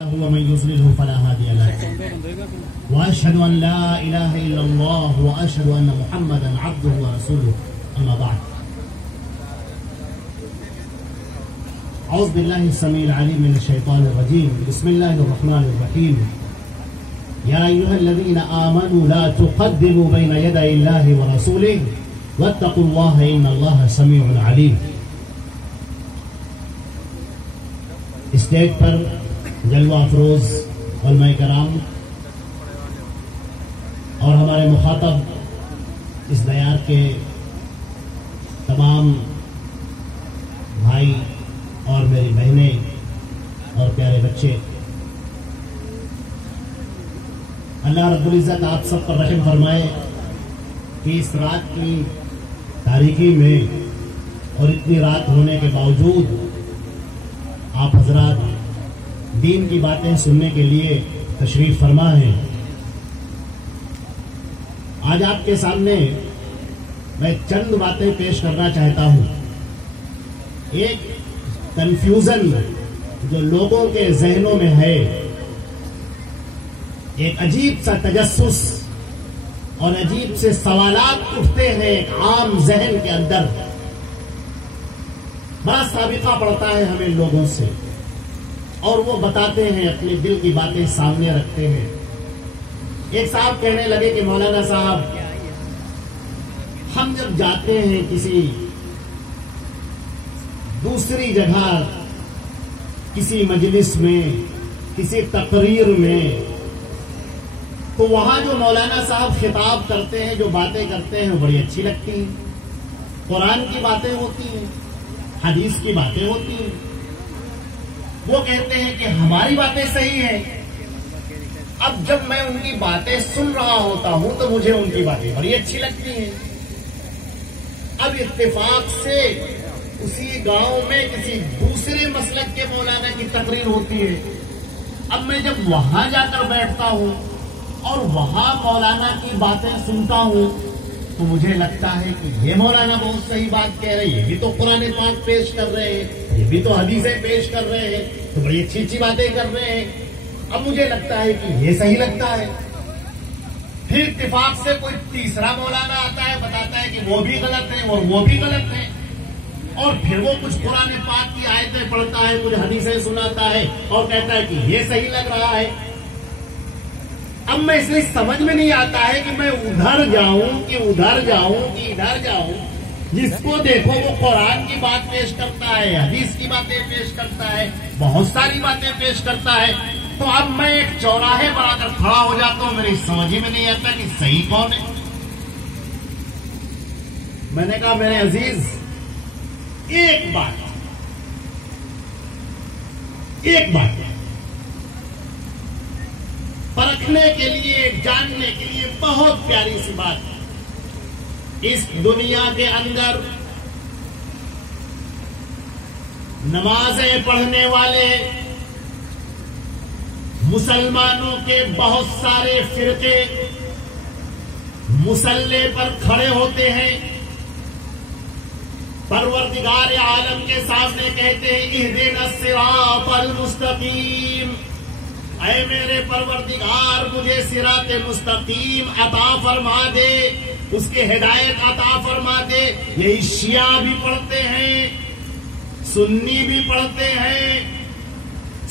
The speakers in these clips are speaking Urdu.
ومن يضلله فلا هادي له واشهد ان لا اله الا الله واشهد ان محمدا عبده ورسوله اما بعد اعوذ بالله السميع العليم من الشيطان الرجيم بسم الله الرحمن الرحيم يا ايها الذين امنوا لا تقدموا بين يدي الله ورسوله واتقوا الله ان الله سميع عليم. اسٹیج پر جلوہ افروز علماء کرام اور ہمارے مخاطب اس دیار کے تمام بھائی اور میری بہنیں اور پیارے بچے، اللہ رب العزت آپ سب پر رحم فرمائے کہ اس رات کی تاریکی میں اور اتنی رات ہونے کے باوجود آپ حضرات دین کی باتیں سننے کے لیے تشریف فرما ہیں. آج آپ کے سامنے میں چند باتیں پیش کرنا چاہتا ہوں. ایک کنفیوژن جو لوگوں کے ذہنوں میں ہے، ایک عجیب سا تجسس اور عجیب سے سوالات اٹھتے ہیں ایک عام ذہن کے اندر. بڑا سابقہ پڑتا ہے ہمیں لوگوں سے، اور وہ بتاتے ہیں، اپنے دل کی باتیں سامنے رکھتے ہیں. ایک صاحب کہنے لگے کہ مولانا صاحب، ہم جب جاتے ہیں کسی دوسری جگہ، کسی مجلس میں، کسی تقریر میں، تو وہاں جو مولانا صاحب خطاب کرتے ہیں، جو باتیں کرتے ہیں، وہ بڑی اچھی لگتی ہیں. قرآن کی باتیں ہوتی ہیں، حدیث کی باتیں ہوتی ہیں. وہ کہتے ہیں کہ ہماری باتیں صحیح ہیں. اب جب میں ان کی باتیں سن رہا ہوتا ہوں تو مجھے ان کی باتیں بڑی اچھی لگتی ہیں. اب اتفاق سے اسی گاؤں میں کسی دوسرے مسلک کے مولانا کی تقریر ہوتی ہے. اب میں جب وہاں جا کر بیٹھتا ہوں اور وہاں مولانا کی باتیں سنتا ہوں تو مجھے لگتا ہے کہ یہ مولانا بہت صحیح بات کہہ رہے ہیں، یہ بھی تو قرآن پاک پیش کر رہے ہیں، یہ بھی تو حدیثیں پیش کر رہے ہیں، تو بڑی اچھی اچھی باتیں کر رہے ہیں. اب مجھے لگتا ہے کہ یہ صحیح لگتا ہے. پھر اتفاق سے کوئی تیسرا مولانا آتا ہے، بتاتا ہے کہ وہ بھی غلط ہے اور وہ بھی غلط ہے، اور پھر وہ کچھ قرآن پاک کی آیتیں پڑھتا ہے، کچھ حدیثیں سناتا ہے اور کہتا ہے کہ یہ صحیح لگ رہا ہے. اب میں اس لیے سمجھ میں نہیں آتا ہے کہ میں ادھر جاؤں کہ ادھر جاؤں کہ ادھر جاؤں. جس کو دیکھو وہ قرآن کی بات پیش کرتا ہے، حدیث کی باتیں پیش کرتا ہے، بہت ساری باتیں پیش کرتا ہے. تو اب میں ایک چوراہے پر آ کر کھڑا ہو جاتا ہوں، میری سمجھ میں نہیں آتا کہ صحیح کون ہے. میں نے کہا میرے عزیز، ایک بات پرکھنے کے لیے، جاننے کے لیے بہت پیاری سی بات ہے. اس دنیا کے اندر نمازیں پڑھنے والے مسلمانوں کے بہت سارے فرقے مصلی پر کھڑے ہوتے ہیں، پروردگار عالم کے سامنے کہتے ہیں اہدنا الصراط المستقیم، اے میرے پروردگار مجھے صراط مستقیم عطا فرما دے، اس کی ہدایت عطا فرما دے. یہی شیعہ بھی پڑھتے ہیں، سنی بھی پڑھتے ہیں،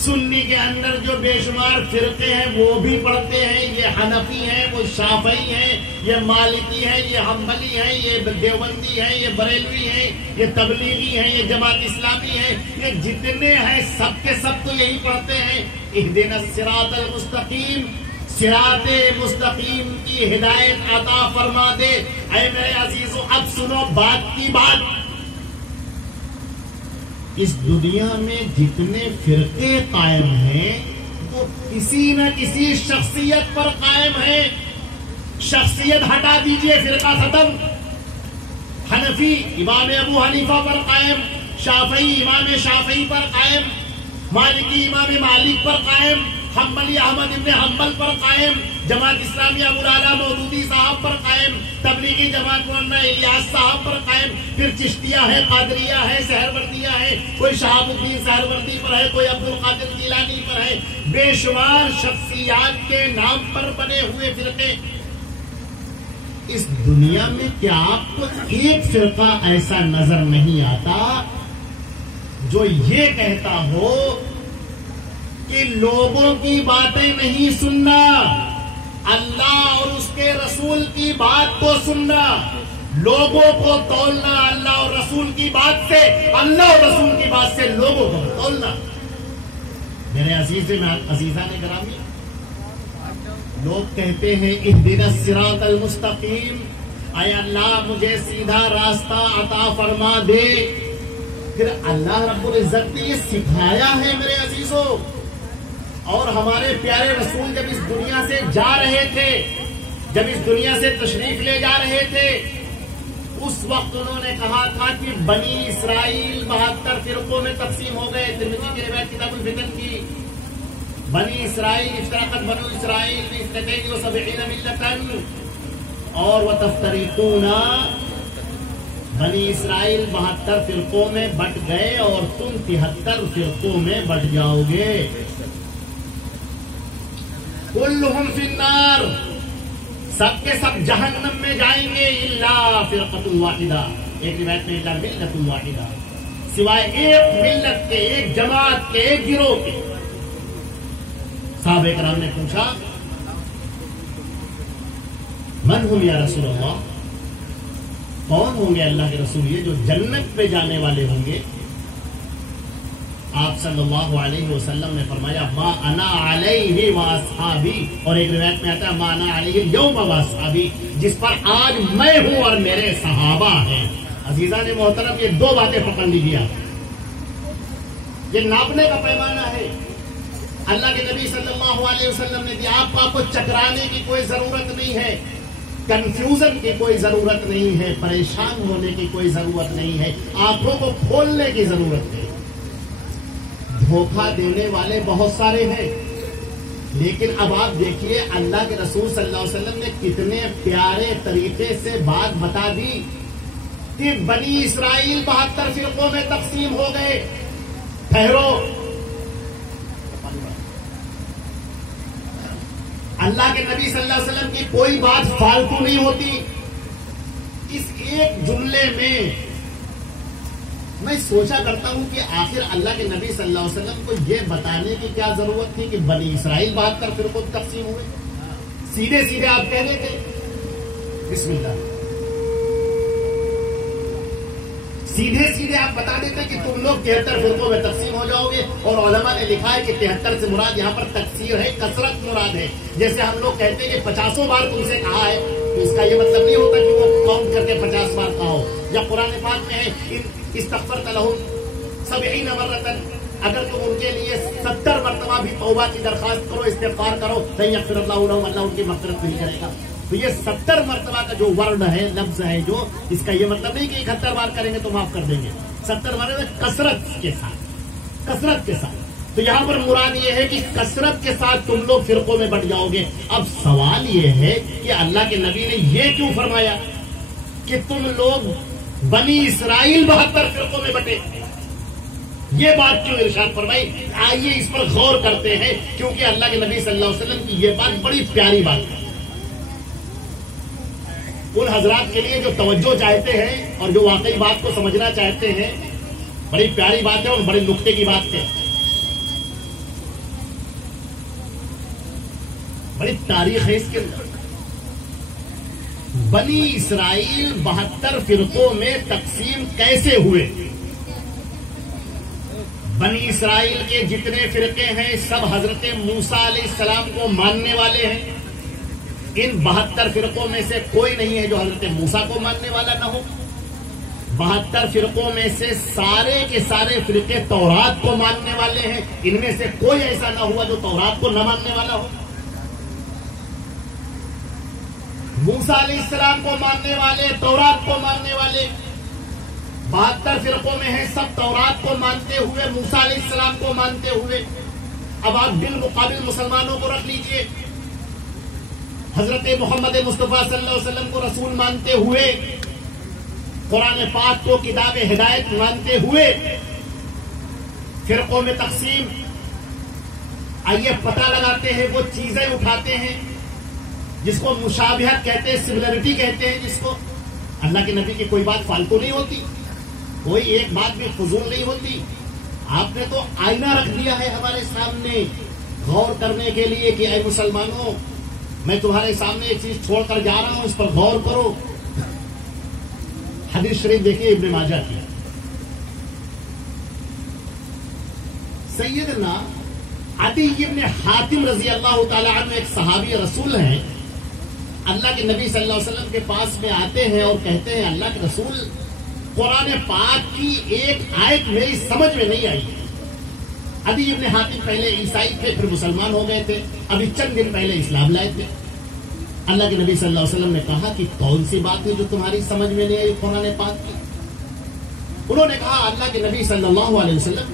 سنی کے اندر جو بے شمار فرقے ہیں وہ بھی پڑھتے ہیں. یہ حنفی ہیں، وہ شافعی ہیں، یہ مالکی ہیں، یہ حنبلی ہیں، یہ دیوبندی ہیں، یہ بریلوی ہیں، یہ تبلیغی ہیں، یہ جماعت اسلامی ہیں، یہ جتنے ہیں سب کے سب تو یہی پڑھتے ہیں اہدنا الصراط المستقیم، صراط مستقیم کی ہدایت عطا فرما دے. اے میرے عزیزو، اب سنو بات کی بات. اس دنیا میں جتنے فرقے قائم ہیں وہ کسی نہ کسی شخصیت پر قائم ہیں. شخصیت ہٹا دیجئے، فرقہ ختم. حنفی امام ابو حنیفہ پر قائم، شافعی امام شافعی پر قائم، مالکی امام مالک پر قائم، حنبلی احمد ابن حنبل پر قائم، جماعت اسلامی ابو الاعلیٰ مودودی صاحب پر قائم، تبلیغی جماعت مولانا الیاس صاحب پر قائم، پھر چشتیہ ہے، قادریہ ہے، سہروردیہ ہے، کوئی شہاب الدین سہروردی پر ہے، کوئی عبد القادر جیلانی پر ہے، بے شمار شخصیات کے نام پر بنے ہوئے فرقے۔ اس دنیا میں کیا آپ کو ایک فرقہ ایسا نظر نہیں آتا جو یہ کہتا ہو کہ لوگوں کی باتیں نہیں سننا، اللہ اور اس کے رسول کی بات کو سننا، لوگوں کو تولنا اللہ اور رسول کی بات سے، اللہ اور رسول کی بات سے لوگوں کو تولنا۔ میرے عزیزان گرامی، لوگ کہتے ہیں اہدنا الصراط المستقیم، اے اللہ مجھے سیدھا راستہ عطا فرما دے۔ پھر اللہ رب العزت نے یہ سکھایا ہے میرے عزیزوں، اور ہمارے پیارے رسول جب اس دنیا سے جا رہے تھے، جب اس دنیا سے تشریف لے جا رہے تھے، اس وقت انہوں نے کہا تھا کہ بنی اسرائیل 72 فرقوں میں تقسیم ہو گئے۔ ترمذی کی روایت کتاب الفتن کی، بنی اسرائیل افترقت بنو اسرائیل باثنتین وسبعین ملتا اور وتفترقون، بنی اسرائیل 72 فرقوں میں بٹ گئے اور تم 73 فرقوں میں بٹ جاؤ گے۔ کلہم فی النار، سب کے سب جہنم میں جائیں گے، الا فرقۃ واحدہ، ایک روایت میں الا ملت واحدہ، سوائے ایک ملت کے، ایک جماعت کے، ایک گروہ کے۔ صحابہ کرام نے پوچھا من ہم یا رسول اللہ، کون ہوں گے اللہ کے رسول یہ جو جنت پہ جانے والے ہوں گے؟ آپ صلی اللہ علیہ وسلم نے فرمایا ما انا علیہ واصحابی، اور ایک روایت میں آتا ہے ما انا علیہ اليوم واصحابی، جس پر آج میں ہوں اور میرے صحابہ ہیں۔ عزیزان محترم، یہ دو باتیں پکڑ لیجیے آپ، یہ ناپنے کا پیمانہ ہے۔ اللہ کے نبی صلی اللہ علیہ وسلم نے دیا، آپ کو چکرانے کی کوئی ضرورت نہیں ہے، کنفیوژن کی کوئی ضرورت نہیں ہے، پریشان ہونے کی کوئی ضرورت نہیں ہے، آنکھوں کو کھولنے کی ضرورت ہے۔ دھوکہ دینے والے بہت سارے ہیں، لیکن اب آپ دیکھیے اللہ کے رسول صلی اللہ علیہ وسلم نے کتنے پیارے طریقے سے بات بتا دی کہ بنی اسرائیل 72 فرقوں میں تقسیم ہو گئے۔ ٹھہرو، اللہ کے نبی صلی اللہ علیہ وسلم کی کوئی بات فالتو نہیں ہوتی۔ اس ایک جملے میں سوچا کرتا ہوں کہ آخر اللہ کے نبی صلی اللہ علیہ وسلم کو یہ بتانے کی کیا ضرورت تھی کہ بنی اسرائیل 72 فرقوں میں تقسیم ہوئے؟ سیدھے سیدھے آپ کہہ دیتے بسم اللہ، سیدھے سیدھے آپ بتا دیتے کہ تم لوگ 73 فرقوں میں تقسیم ہو جاؤ گے، اور علماء نے لکھا ہے کہ 73 سے مراد یہاں پر تکثیر ہے، کثرت مراد ہے۔ جیسے ہم لوگ کہتے ہیں کہ 50 بار تم سے کہا ہے، تو اس کا یہ مطلب نہیں ہوتا کہ وہ کاؤنٹ کر کے 50 بار کہا ہو۔ یا قرآن پاک میں ہے استغفرت لہم 70 مرۃ، اگر تم ان کے لیے 70 مرتبہ بھی توبہ کی درخواست کرو، استغفار کرو، لن یغفر اللہ لہم، اللہ ان کی مغفرت نہیں کرے گا۔ تو یہ 70 مرتبہ کا جو ورڈ ہے، لفظ ہے، جو اس کا یہ مطلب نہیں کہ 71 بار کریں گے تو معاف کر دیں گے، 70 مرتبہ کثرت کے ساتھ، کثرت کے ساتھ۔ تو یہاں پر مراد یہ ہے کہ کثرت کے ساتھ تم لوگ فرقوں میں بٹ جاؤ گے۔ اب سوال یہ ہے کہ اللہ کے نبی نے یہ کیوں فرمایا کہ تم لوگ بنی اسرائیل 72 فرقوں میں بٹے؟ یہ بات کیوں ارشاد فرمائی؟ آئیے اس پر غور کرتے ہیں، کیونکہ اللہ کے نبی صلی اللہ علیہ وسلم کی یہ بات بڑی پیاری بات ہے۔ ان حضرات کے لیے جو توجہ چاہتے ہیں اور جو واقعی بات کو سمجھنا چاہتے ہیں، بڑی پیاری بات ہے اور بڑے نقطے کی بات ہے، بڑی تاریخ ہے اس کے اندر۔ بنی اسرائیل 72 فرقوں میں تقسیم کیسے ہوئے؟ بنی اسرائیل کے جتنے فرقے ہیں سب حضرت موسیٰ علیہ السلام کو ماننے والے ہیں۔ ان 72 فرقوں میں سے کوئی نہیں ہے جو حضرت موسیٰ کو ماننے والا نہ ہو۔ 72 فرقوں میں سے سارے کے سارے فرقے تورات کو ماننے والے ہیں، ان میں سے کوئی ایسا نہ ہوا جو تورات کو نہ ماننے والا ہو۔ موسیٰ علیہ السلام کو ماننے والے، تورات کو ماننے والے 72 فرقوں میں ہیں، سب تورات کو مانتے ہوئے، موسیٰ علیہ السلام کو مانتے ہوئے۔ اب آپ بالمقابل مسلمانوں کو رکھ لیجئے، حضرت محمد مصطفیٰ صلی اللہ علیہ وسلم کو رسول مانتے ہوئے، قرآن پاک کو کتاب ہدایت مانتے ہوئے فرقوں میں تقسیم، آئیے پتہ لگاتے ہیں، وہ چیزیں اٹھاتے ہیں جس کو مشابہت کہتے ہیں، سملرٹی کہتے ہیں، جس کو اللہ کے نبی کی کوئی بات فالتو نہیں ہوتی، کوئی ایک بات بھی فضول نہیں ہوتی. آپ نے تو آئینہ رکھ دیا ہے ہمارے سامنے غور کرنے کے لیے کہ اے مسلمانوں، میں تمہارے سامنے ایک چیز چھوڑ کر جا رہا ہوں، اس پر غور کرو. حدیث شریف دیکھیے ابن ماجہ کی، سیدنا عدی ابن حاتم رضی اللہ تعالی عنہ ایک صحابی رسول ہیں، اللہ کے نبی صلی اللہ علیہ وسلم کے پاس میں آتے ہیں اور کہتے ہیں اللہ کے رسول، قرآن پاک کی ایک آیت میری سمجھ میں نہیں آئی. عدی ابن حاتم پہلے عیسائی تھے، پھر مسلمان ہو گئے تھے، ابھی چند دن پہلے اسلام لائے تھے. اللہ کے نبی صلی اللہ علیہ وسلم نے کہا کہ کون سی بات ہے جو تمہاری سمجھ میں نہیں آئی قرآن پاک کی؟ انہوں نے کہا اللہ کے نبی صلی اللہ علیہ وسلم،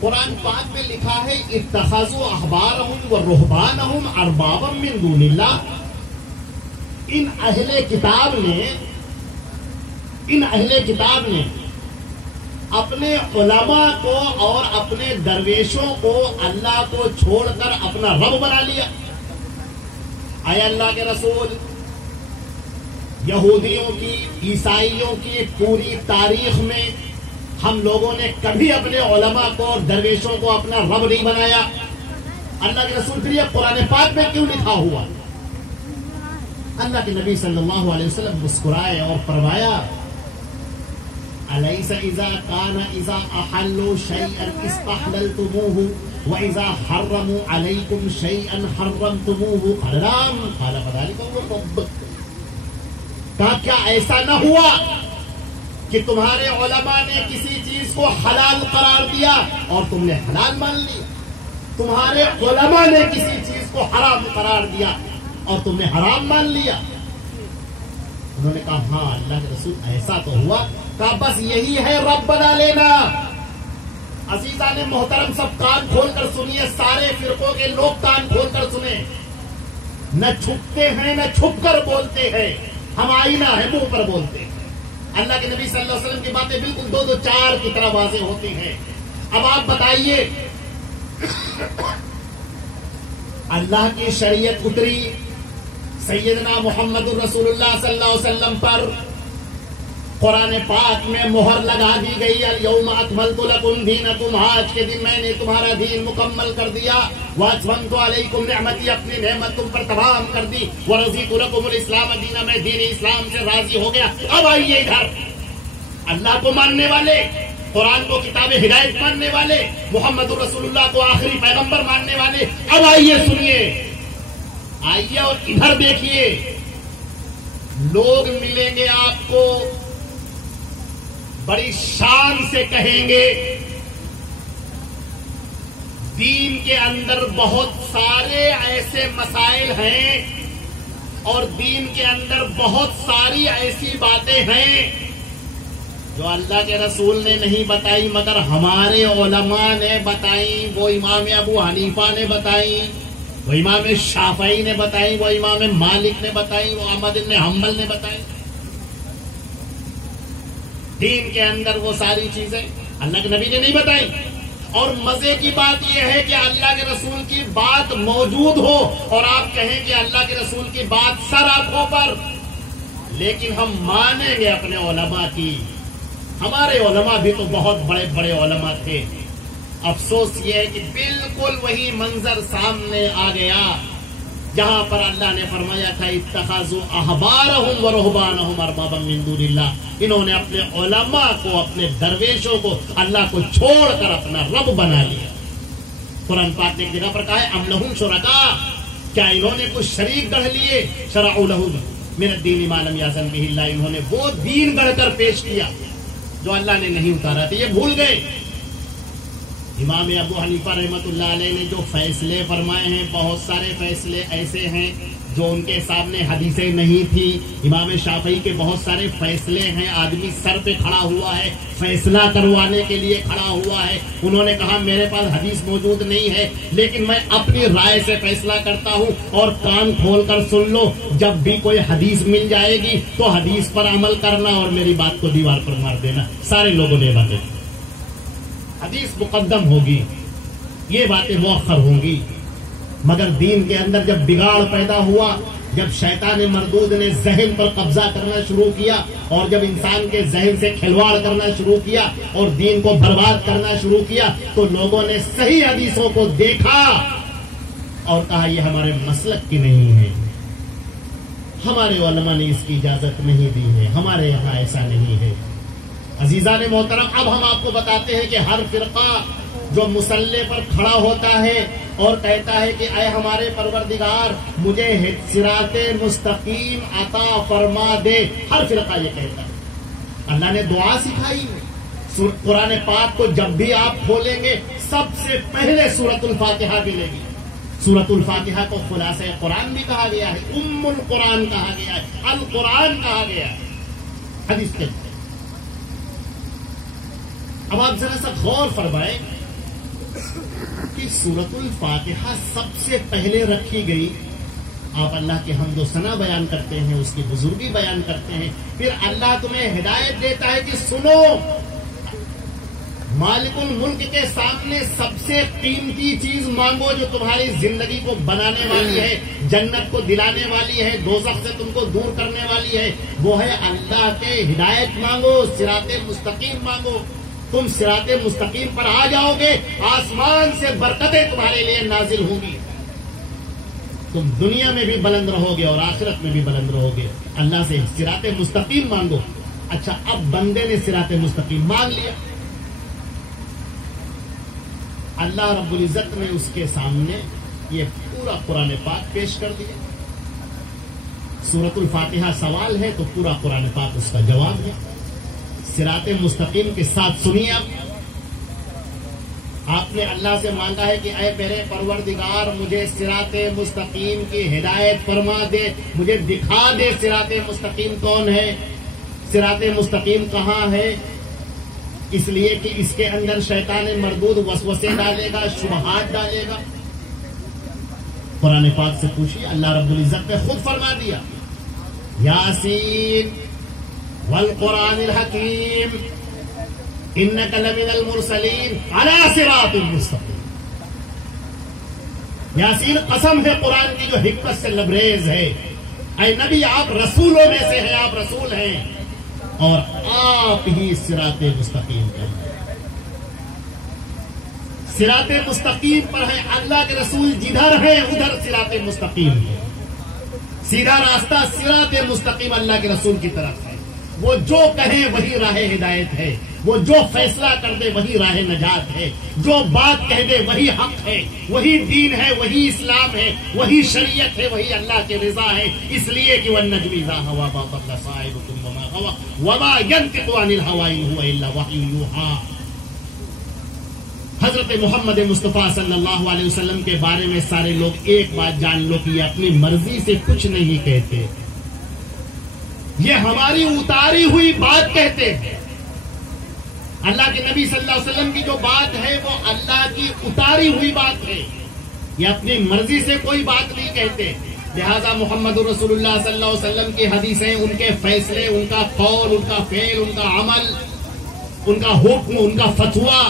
قرآن پاک میں لکھا ہے اتخذوا احبارهم ورهبانهم اربابا من دون اللہ. ان اہل کتاب نے اپنے علماء کو اور اپنے درویشوں کو اللہ کو چھوڑ کر اپنا رب بنا لیا. اے اللہ کے رسول، یہودیوں کی، عیسائیوں کی پوری تاریخ میں ہم لوگوں نے کبھی اپنے علماء کو اور درویشوں کو اپنا رب نہیں بنایا. اللہ کے رسول پھر یہ قرآن پاک میں کیوں لکھا ہوا؟ اللہ کے نبی صلی اللہ علیہ وسلم مسکرائے اور فرمایا الیس اذا کان اذا احلوا شیئا استحللتموه واذا حرموا علیکم شیئا حرمتموه قال نعم قال فذلک هو الرب. کہا کیا ایسا نہ ہوا کہ تمہارے علماء نے کسی چیز کو حلال قرار دیا اور تم نے حلال مان لیا، تمہارے علماء نے کسی چیز کو حرام قرار دیا اور تم نے حرام مان لیا؟ انہوں نے کہا ہاں اللہ کے رسول ایسا تو ہوا. کہا بس یہی ہے رب بنا لینا. عزیزان محترم سب کان کھول کر سنیے، سارے فرقوں کے لوگ کان کھول کر سنیں. نہ چھپتے ہیں نہ چھپ کر بولتے ہیں، ہم آئینہ ہے منہ پر بولتے ہیں. اللہ کے نبی صلی اللہ علیہ وسلم کی باتیں بالکل دو چار کی طرح واضح ہوتی ہیں. اب آپ بتائیے، اللہ کی شریعت اتری سیدنا محمد الرسول اللہ صلی اللہ علیہ وسلم پر، قرآن پاک میں مہر لگا دی گئی الیوم اکملت لکم دینکم، آج کے دن میں نے تمہارا دین مکمل کر دیا. واتممت علیکم نعمتی، اپنی نعمت تم پر تمام کر دی. ورضیت لکم الاسلام دینا، میں دین اسلام سے راضی ہو گیا. اب آئیے ادھر، اللہ کو ماننے والے، قرآن کو کتاب ہدایت ماننے والے، محمد الرسول اللہ کو آخری پیغمبر ماننے والے، اب آئیے سنیے، آئیے اور ادھر دیکھیے. لوگ ملیں گے آپ کو، بڑی شان سے کہیں گے دین کے اندر بہت سارے ایسے مسائل ہیں اور دین کے اندر بہت ساری ایسی باتیں ہیں جو اللہ کے رسول نے نہیں بتائی مگر ہمارے علماء نے بتائی. وہ امام ابو حنیفہ نے بتائی، وہ امام شافعی نے بتائی، وہ امام مالک نے بتائی، وہ احمد بن حنبل نے بتائی. دین کے اندر وہ ساری چیزیں اللہ کے نبی نے نہیں بتائی. اور مزے کی بات یہ ہے کہ اللہ کے رسول کی بات موجود ہو اور آپ کہیں کہ اللہ کے رسول کی بات سر آنکھوں پر، لیکن ہم مانیں گے اپنے علماء کی. ہمارے علماء بھی تو بہت بڑے بڑے علماء تھے. افسوس یہ ہے کہ بالکل وہی منظر سامنے آ گیا جہاں پر اللہ نے فرمایا تھا اتخذوا احبارهم ورهبانهم اربابا من دون اللہ. انہوں نے اپنے علماء کو، اپنے درویشوں کو اللہ کو چھوڑ کر اپنا رب بنا لیا. قرآن پاک نے ایک جگہ پر کہا ہے ام لہم شرکاء، کیا انہوں نے کچھ شریک گڑھ لیے؟ شرعوا لهم من الدین ما لم یأذن به اللہ، انہوں نے وہ دین گڑھ کر پیش کیا جو اللہ نے نہیں اتارا تھا. یہ بھول گئے. امام ابو حنیفہ رحمۃ اللہ علیہ نے جو فیصلے فرمائے ہیں، بہت سارے فیصلے ایسے ہیں جو ان کے سامنے حدیثیں نہیں تھی. امام شافعی کے بہت سارے فیصلے ہیں، آدمی سر پہ کھڑا ہوا ہے، فیصلہ کروانے کے لیے کھڑا ہوا ہے. انہوں نے کہا میرے پاس حدیث موجود نہیں ہے، لیکن میں اپنی رائے سے فیصلہ کرتا ہوں. اور کان کھول کر سن لو، جب بھی کوئی حدیث مل جائے گی تو حدیث پر عمل کرنا اور میری بات کو دیوار پر مار دینا. سارے لوگوں نے باتیں، حدیث مقدم ہوگی، یہ باتیں مؤخر ہوں گی. مگر دین کے اندر جب بگاڑ پیدا ہوا، جب شیطان مردود نے ذہن پر قبضہ کرنا شروع کیا، اور جب انسان کے ذہن سے کھلواڑ کرنا شروع کیا اور دین کو برباد کرنا شروع کیا، تو لوگوں نے صحیح حدیثوں کو دیکھا اور کہا یہ ہمارے مسلک کی نہیں ہے، ہمارے علماء نے اس کی اجازت نہیں دی ہے، ہمارے یہاں ایسا نہیں ہے. عزیزان محترم، اب ہم آپ کو بتاتے ہیں کہ ہر فرقہ جو مسلح پر کھڑا ہوتا ہے اور کہتا ہے کہ اے ہمارے پروردگار مجھے صراط مستقیم عطا فرما دے، ہر فرقہ یہ کہتا ہے. اللہ نے دعا سکھائی ہے. قرآن پاک کو جب بھی آپ کھولیں گے سب سے پہلے سورۃ الفاتحہ ملے گی. سورۃ الفاتحہ کو خلاصہ قرآن بھی کہا گیا ہے، ام القرآن کہا گیا ہے، القرآن کہا گیا ہے. حدیث کے اب آپ ذرا سا غور فرمائیں کہ سورۃ الفاتحہ سب سے پہلے رکھی گئی. آپ اللہ کے حمد و ثنا بیان کرتے ہیں، اس کی بزرگی بیان کرتے ہیں، پھر اللہ تمہیں ہدایت دیتا ہے کہ سنو، مالک الملک کے سامنے سب سے قیمتی چیز مانگو جو تمہاری زندگی کو بنانے والی ہے، جنت کو دلانے والی ہے، دوزخ سے تم کو دور کرنے والی ہے، وہ ہے اللہ کے ہدایت مانگو، صراط مستقیم مانگو. تم صراط مستقیم پر آ جاؤ گے، آسمان سے برکتیں تمہارے لیے نازل ہوں گی، تم دنیا میں بھی بلند رہو گے اور آخرت میں بھی بلند رہو گے. اللہ سے صراط مستقیم مانگو. اچھا، اب بندے نے صراط مستقیم مانگ لیا، اللہ رب العزت نے اس کے سامنے یہ پورا قرآن پاک پیش کر دیا. سورۃ الفاتحہ سوال ہے تو پورا قرآن پاک اس کا جواب ہے. صراط مستقیم کے ساتھ سنیے. آپ نے اللہ سے مانگا ہے کہ اے میرے پروردگار مجھے صراط مستقیم کی ہدایت فرما دے، مجھے دکھا دے صراط مستقیم کون ہے، صراط مستقیم کہاں ہے. اس لیے کہ اس کے اندر شیطان مردود وسوسے ڈالے گا، شبہات ڈالے گا. قرآن پاک سے پوچھیے، اللہ رب العزت نے خود فرما دیا، یاسین والقرآن الحکیم انک لمن المرسلین علی صراط مستقیم. یاسین قسم ہے قرآن کی جو حکمت سے لبریز ہے. اے نبی آپ رسولوں میں سے ہیں، آپ رسول ہیں اور آپ ہی صراط مستقیم پر ہیں، صراط مستقیم پر ہیں. اللہ کے رسول جدھر ہیں ادھر صراط مستقیم ہے. سیدھا راستہ صراط مستقیم اللہ کے رسول کی طرف ہے. وہ جو کہیں وہی راہ ہدایت ہے، وہ جو فیصلہ کر دے وہی راہ نجات ہے، جو بات کہہ دے وہی حق ہے، وہی دین ہے، وہی اسلام ہے، وہی شریعت ہے، وہی اللہ کی رضا ہے. اس لیے کہ وَالنَّجْمِ إِذَا هَوَىٰ مَا ضَلَّ صَاحِبُكُمْ وَمَا غَوَىٰ وَمَا يَنطِقُ عَنِ الْهَوَىٰ إِنْ هُوَ إِلَّا وَحْيٌ يُوحَىٰ. حضرت محمد مصطفیٰ صلی اللہ علیہ وسلم کے بارے میں سارے لوگ ایک بات جان لو کہ یہ اپنی مرضی سے کچھ نہیں کہتے، یہ ہماری اتاری ہوئی بات کہتے ہیں. اللہ کے نبی صلی اللہ علیہ وسلم کی جو بات ہے وہ اللہ کی اتاری ہوئی بات ہے، یہ اپنی مرضی سے کوئی بات نہیں کہتے. لہذا محمد رسول اللہ صلی اللہ علیہ وسلم کی حدیثیں، ان کے فیصلے، ان کا قول، ان کا فعل، ان کا عمل، ان کا حکم، ان کا فتویٰ،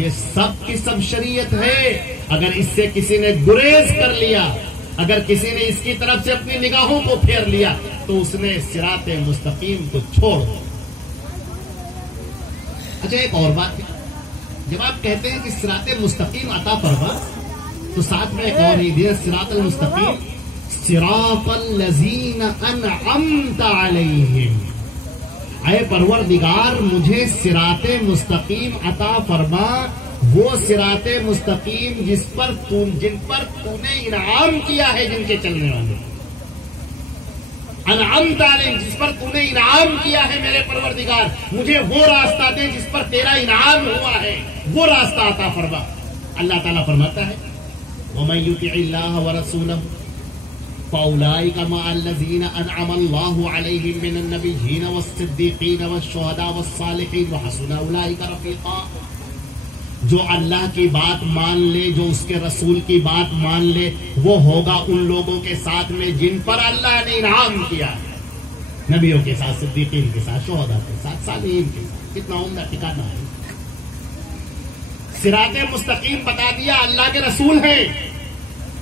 یہ سب کی سب شریعت ہے. اگر اس سے کسی نے گریز کر لیا، اگر کسی نے اس کی طرف سے اپنی نگاہوں کو پھیر لیا تو اس نے صراط مستقیم کو چھوڑ دیا. اچھا، ایک اور بات ہے، جب آپ کہتے ہیں کہ صراط مستقیم عطا فرما تو ساتھ میں ایک اور ہی دیا، صراط المستقیم صراط الذین انعمت علیہم. اے پروردگار مجھے صراط مستقیم عطا فرما، وہ صراط مستقیم جن پر تو نے انعام کیا ہے، جن کے چلنے والے. انعمت علیہم، جس پر تو نے انعام کیا ہے میرے پروردگار، مجھے وہ راستہ دے جس پر تیرا انعام ہوا ہے، وہ راستہ عطا فرما۔ اللہ تعالیٰ فرماتا ہے وَمَن يُطِعِ اللَّهَ وَرَسُولَهُ فَأُولَٰئِكَ مَعَ الَّذِينَ أَنْعَمَ اللَّهُ عَلَيْهِم مِّنَ النَّبِيِّينَ وَالصِّدِّيقِينَ وَالشُّهَدَاءِ وَالصَّالِحِينَ وَحَسُنَ أُولَٰئِكَ رَفِيقًا۔ جو اللہ کی بات مان لے، جو اس کے رسول کی بات مان لے، وہ ہوگا ان لوگوں کے ساتھ میں جن پر اللہ نے انعام کیا ہے، نبیوں کے ساتھ، صدیقین کے ساتھ، شہداء کے ساتھ، صالحین کے ساتھ۔ کتنا عمدہ ٹھکانہ ہے۔ صراط مستقیم بتا دیا اللہ کے رسول ہیں،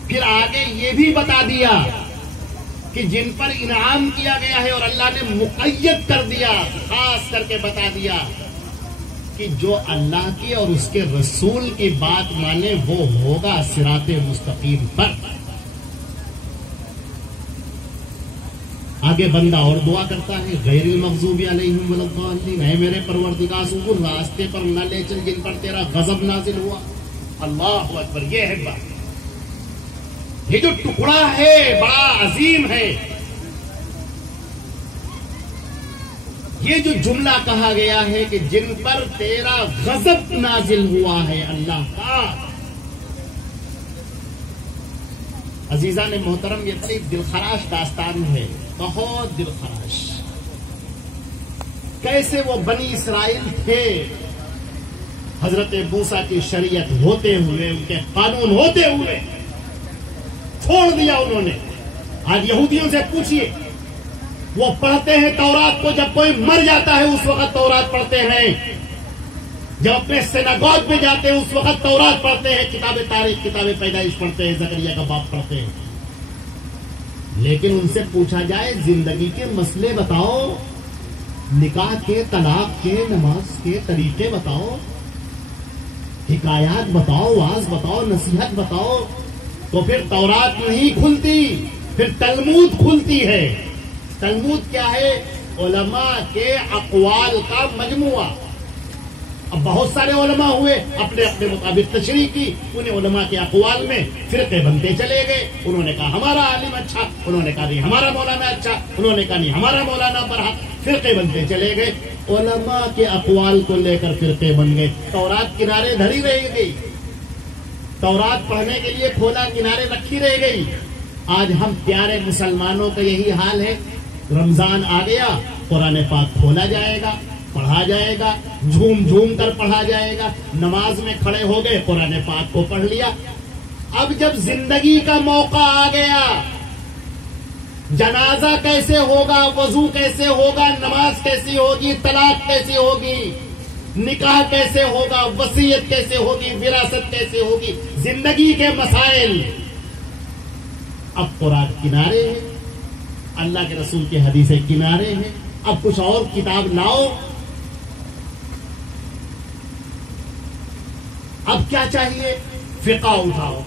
پھر آگے یہ بھی بتا دیا کہ جن پر انعام کیا گیا ہے اور اللہ نے مقید کر دیا، خاص کر کے بتا دیا کہ جو اللہ کی اور اس کے رسول کی بات مانے وہ ہوگا صراط مستقیم پر۔ آگے بندہ اور دعا کرتا ہے غیر المغضوب علیہم ولا الضالین، اے میرے پروردگار وہ راستے پر نہ لے چل جن پر تیرا غضب نازل ہوا۔ اللہ اکبر، یہ ہے بات، یہ جو ٹکڑا ہے بڑا عظیم ہے۔ یہ جو جملہ کہا گیا ہے کہ جن پر تیرا غضب نازل ہوا ہے اللہ کا، عزیزان محترم یہ بڑی دلخراش داستان ہے، بہت دلخراش۔ کیسے وہ بنی اسرائیل تھے، حضرت موسیٰ کی شریعت ہوتے ہوئے، ان کے قانون ہوتے ہوئے چھوڑ دیا انہوں نے۔ آج یہودیوں سے پوچھئے، وہ پڑھتے ہیں تورات کو، جب کوئی مر جاتا ہے اس وقت تورات پڑھتے ہیں، جب اپنے سیناگوگ میں جاتے ہیں اس وقت تورات پڑھتے ہیں، کتاب تاریخ، کتاب پیدائش پڑھتے ہیں، زکریا کا باب پڑھتے ہیں۔ لیکن ان سے پوچھا جائے زندگی کے مسئلے بتاؤ، نکاح کے، طلاق کے، نماز کے طریقے بتاؤ، حکایات بتاؤ، واعظ بتاؤ، نصیحت بتاؤ، تو پھر تورات نہیں کھلتی، پھر تلمود کھلتی ہے۔ تلمود کیا ہے؟ علماء کے اقوال کا مجموعہ۔ اب بہت سارے علماء ہوئے، اپنے اپنے مطابق تشریح کی، انہیں علماء کے اقوال میں فرقے بنتے چلے گئے۔ انہوں نے کہا ہمارا عالم اچھا، انہوں نے کہا نہیں ہمارا مولانا اچھا، انہوں نے کہا نہیں ہمارا مولانا برحق، فرقے بنتے چلے گئے۔ علماء کے اقوال کو لے کر فرقے بن گئے، تورات کنارے دھری رہ گئی، تورات پڑھنے کے لیے کھولا کنارے رکھی رہ گئی۔ آج ہم پیارے مسلمانوں کا یہی حال ہے، رمضان آ گیا، قرآن پاک کھولا جائے گا، پڑھا جائے گا، جھوم جھوم کر پڑھا جائے گا، نماز میں کھڑے ہو گئے، قرآن پاک کو پڑھ لیا۔ اب جب زندگی کا موقع آ گیا، جنازہ کیسے ہوگا، وضو کیسے ہوگا، نماز کیسی ہوگی، طلاق کیسی ہوگی، نکاح کیسے ہوگا، وصیت کیسے ہوگی، وراثت کیسے ہوگی، زندگی کے مسائل، اب قرآن کنارے ہیں، اللہ کے رسول کی حدیثیں کنارے ہیں، اب کچھ اور کتاب لاؤ۔ اب کیا چاہیے؟ فقہ اٹھاؤ۔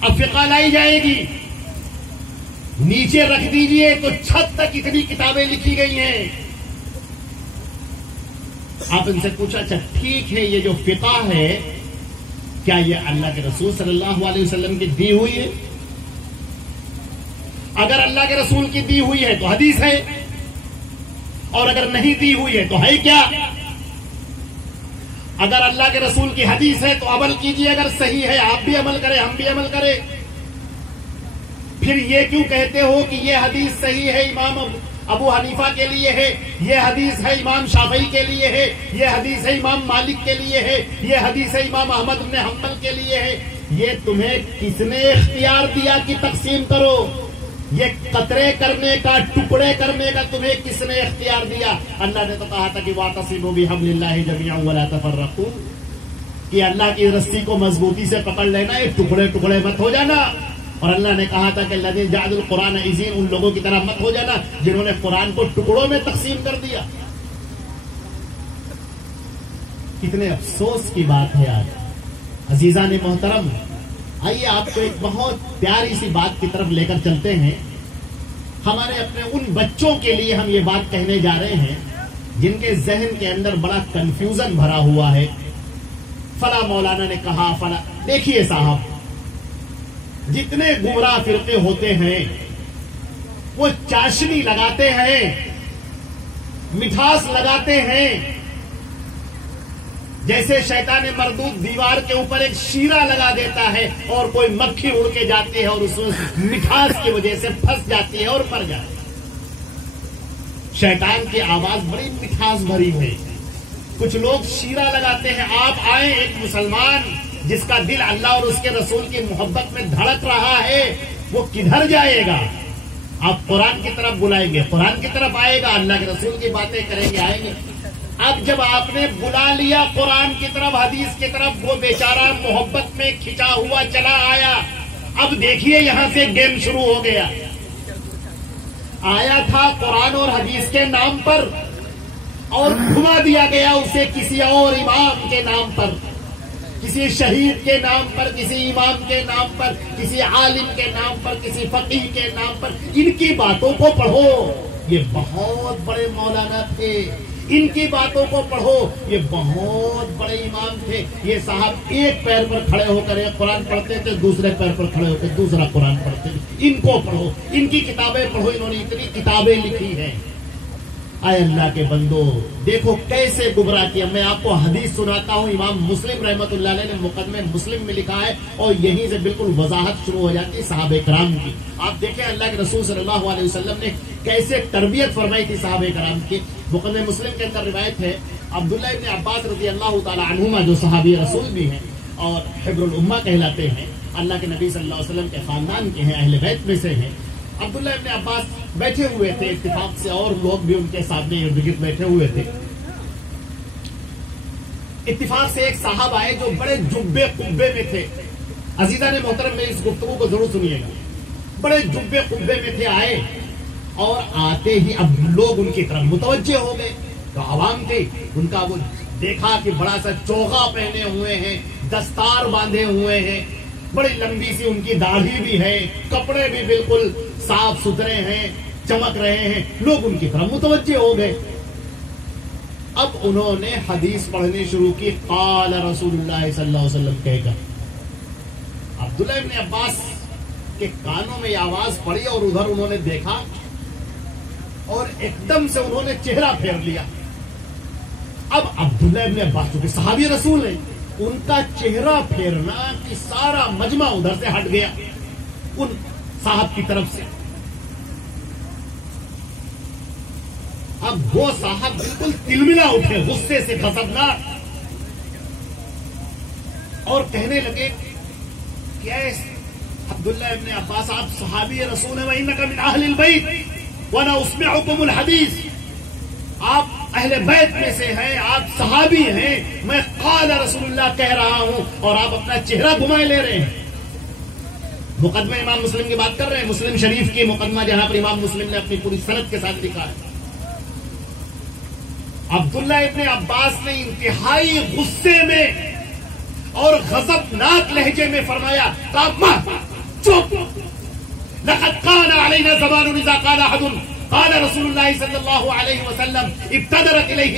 اب فقہ لائی جائے گی، نیچے رکھ دیجئے تو چھت تک اتنی کتابیں لکھی گئی ہیں۔ آپ ان سے پوچھا اچھا ٹھیک ہے، یہ جو فقہ ہے کیا یہ اللہ کے رسول صلی اللہ علیہ وسلم کی دی ہوئی ہے؟ اگر اللہ کے رسول کی دی ہوئی ہے تو حدیث ہے، اور اگر نہیں دی ہوئی ہے تو ہے کیا؟ اگر اللہ کے رسول کی حدیث ہے تو عمل کیجیے، اگر صحیح ہے آپ بھی عمل کریں، ہم بھی عمل کریں۔ پھر یہ کیوں کہتے ہو کہ یہ حدیث صحیح ہے امام ابو حنیفہ کے لیے ہے، یہ حدیث ہے امام شافعی کے لیے ہے، یہ حدیث ہے امام مالک کے لیے ہے، یہ حدیث ہے امام احمد بن حنبل کے لیے ہے؟ یہ تمہیں کس نے اختیار دیا کہ تقسیم کرو؟ یہ قطرے کرنے کا، ٹکڑے کرنے کا تمہیں کس نے اختیار دیا؟ اللہ نے تو کہا تھا کہ وَاعْتَصِمُوا بِحَبْلِ اللَّهِ جَمِيعًا وَلَا تَفَرَّقُوا، کہ اللہ کی رسی کو مضبوطی سے پکڑ لینا، یہ ٹکڑے ٹکڑے مت ہو جانا۔ اور اللہ نے کہا تھا کہ الَّذِينَ جَعَلُوا الْقُرْآنَ عِضِينَ، ان لوگوں کی طرح مت ہو جانا جنہوں نے قرآن کو ٹکڑوں میں تقسیم کر دیا۔ کتنے افسوس کی بات ہے آج۔ عزیزان محترم، آئیے آپ کو ایک بہت پیاری سی بات کی طرف لے کر چلتے ہیں۔ ہمارے اپنے ان بچوں کے لیے ہم یہ بات کہنے جا رہے ہیں جن کے ذہن کے اندر بڑا کنفیوژن بھرا ہوا ہے۔ فلاں مولانا نے کہا، فلاں، دیکھیے صاحب، جتنے گمراہ فرقے ہوتے ہیں وہ چاشنی لگاتے ہیں، مٹھاس لگاتے ہیں، جیسے شیطان مردود دیوار کے اوپر ایک شیرہ لگا دیتا ہے اور کوئی مکھی اڑ کے جاتی ہے اور اس مٹھاس کی وجہ سے پھنس جاتی ہے اور مر جاتی ہے۔ شیطان کی آواز بڑی مٹھاس بھری ہے۔ کچھ لوگ شیرہ لگاتے ہیں۔ آپ آئیں، ایک مسلمان جس کا دل اللہ اور اس کے رسول کی محبت میں دھڑک رہا ہے، وہ کدھر جائے گا؟ آپ قرآن کی طرف بلائیں گے، قرآن کی طرف آئے گا، اللہ کے رسول کی باتیں کریں گے، آئیں گے۔ اب جب آپ نے بلا لیا قرآن کی طرف، حدیث کی طرف، وہ بیچارہ محبت میں کھچا ہوا چلا آیا۔ اب دیکھیے یہاں سے گیم شروع ہو گیا۔ آیا تھا قرآن اور حدیث کے نام پر اور گھما دیا گیا اسے کسی اور امام کے نام پر، کسی شہید کے نام پر، کسی امام کے نام پر، کسی عالم کے نام پر، کسی فقیہ کے نام پر۔ ان کی باتوں کو پڑھو، یہ بہت بڑے مولانا تھے، ان کی باتوں کو پڑھو، یہ بہت بڑے امام تھے۔ یہ صاحب ایک پیر پر کھڑے ہو کر ایک قرآن پڑھتے تھے، دوسرے پیر پر کھڑے ہو کر دوسرا قرآن پڑھتے تھے۔ ان کو پڑھو، ان کی کتابیں پڑھو، انہوں نے اتنی کتابیں لکھی ہیں۔ اے اللہ کے بندو، دیکھو کیسے گمراہ کیا۔ میں آپ کو حدیث سناتا ہوں، امام مسلم رحمۃ اللہ علیہ نے مقدمہ مسلم میں لکھا ہے، اور یہیں سے بالکل وضاحت شروع ہو جاتی ہے صحابہ کرام کی۔ آپ دیکھیں اللہ کے رسول صلی اللہ علیہ وسلم نے کیسے تربیت فرمائی تھی صحابہ کرام کی۔ مقدمہ مسلم کے اندر روایت ہے، عبداللہ ابن عباس رضی اللہ تعالی عنہما جو صحابی رسول بھی ہیں اور حبر الامہ کہلاتے ہیں، اللہ کے نبی صلی اللہ علیہ وسلم کے خاندان کے ہیں، اہل بیت میں سے ہیں۔ عبداللہ ابن عباس بیٹھے ہوئے تھے اتفاق سے، اور لوگ بھی ان کے سامنے ارد گرد بیٹھے ہوئے تھے۔ اتفاق سے ایک صاحب آئے جو بڑے جبے قبے میں تھے۔ عزیزان محترم، میری اس گفتگو کو ضرور سنیے گا۔ بڑے جبے قبے میں تھے، آئے اور آتے ہی اب لوگ ان کی طرف متوجہ ہو گئے۔ تو عوام تھی، ان کا وہ دیکھا کہ بڑا سا چوغا پہنے ہوئے ہیں، دستار باندھے ہوئے ہیں، بڑی لمبی سی ان کی داڑھی بھی ہے، کپڑے بھی بالکل صاف ستھرے ہیں، چمک رہے ہیں۔ لوگ ان کی طرف متوجہ ہو گئے۔ اب انہوں نے حدیث پڑھنی شروع کی، قال رسول اللہ صلی اللہ علیہ وسلم کہہ کر۔ عبداللہ ابن عباس کے کانوں میں یہ آواز پڑی اور ادھر انہوں نے دیکھا اور ایک دم سے انہوں نے چہرہ پھیر لیا۔ اب عبداللہ ابن عباس چونکہ صحابی رسول ہیں، ان کا چہرہ پھیرنا کہ سارا مجمع ادھر سے ہٹ گیا ان صاحب کی طرف سے۔ اب وہ صاحب بالکل تلملا اٹھے غصے سے، غضبناک، اور کہنے لگے کہ اے عبداللہ ابن عباس، آپ صحابی رسول ہیں، وَإِنَّكَ مِنْ أَهْلِ الْبَيْتِ وَأَنَا أُسْمِعُكُمُ الْحَدِيثِ، آپ اہل بیت میں سے ہیں، آپ صحابی ہیں، میں قال رسول اللہ کہہ رہا ہوں اور آپ اپنا چہرہ گھمائے لے رہے ہیں۔ مقدمہ امام مسلم کی بات کر رہے ہیں، مسلم شریف کی مقدمہ جہاں پر امام مسلم نے اپنی پوری سند کے ساتھ لکھا ہے۔ عبداللہ ابن عباس نے انتہائی غصے میں اور غضبناک لہجے میں فرمایا، چپ، لقد كان علينا زمان اذا قال احد قال رسول الله صلى الله عليه وسلم ابتدرت اليه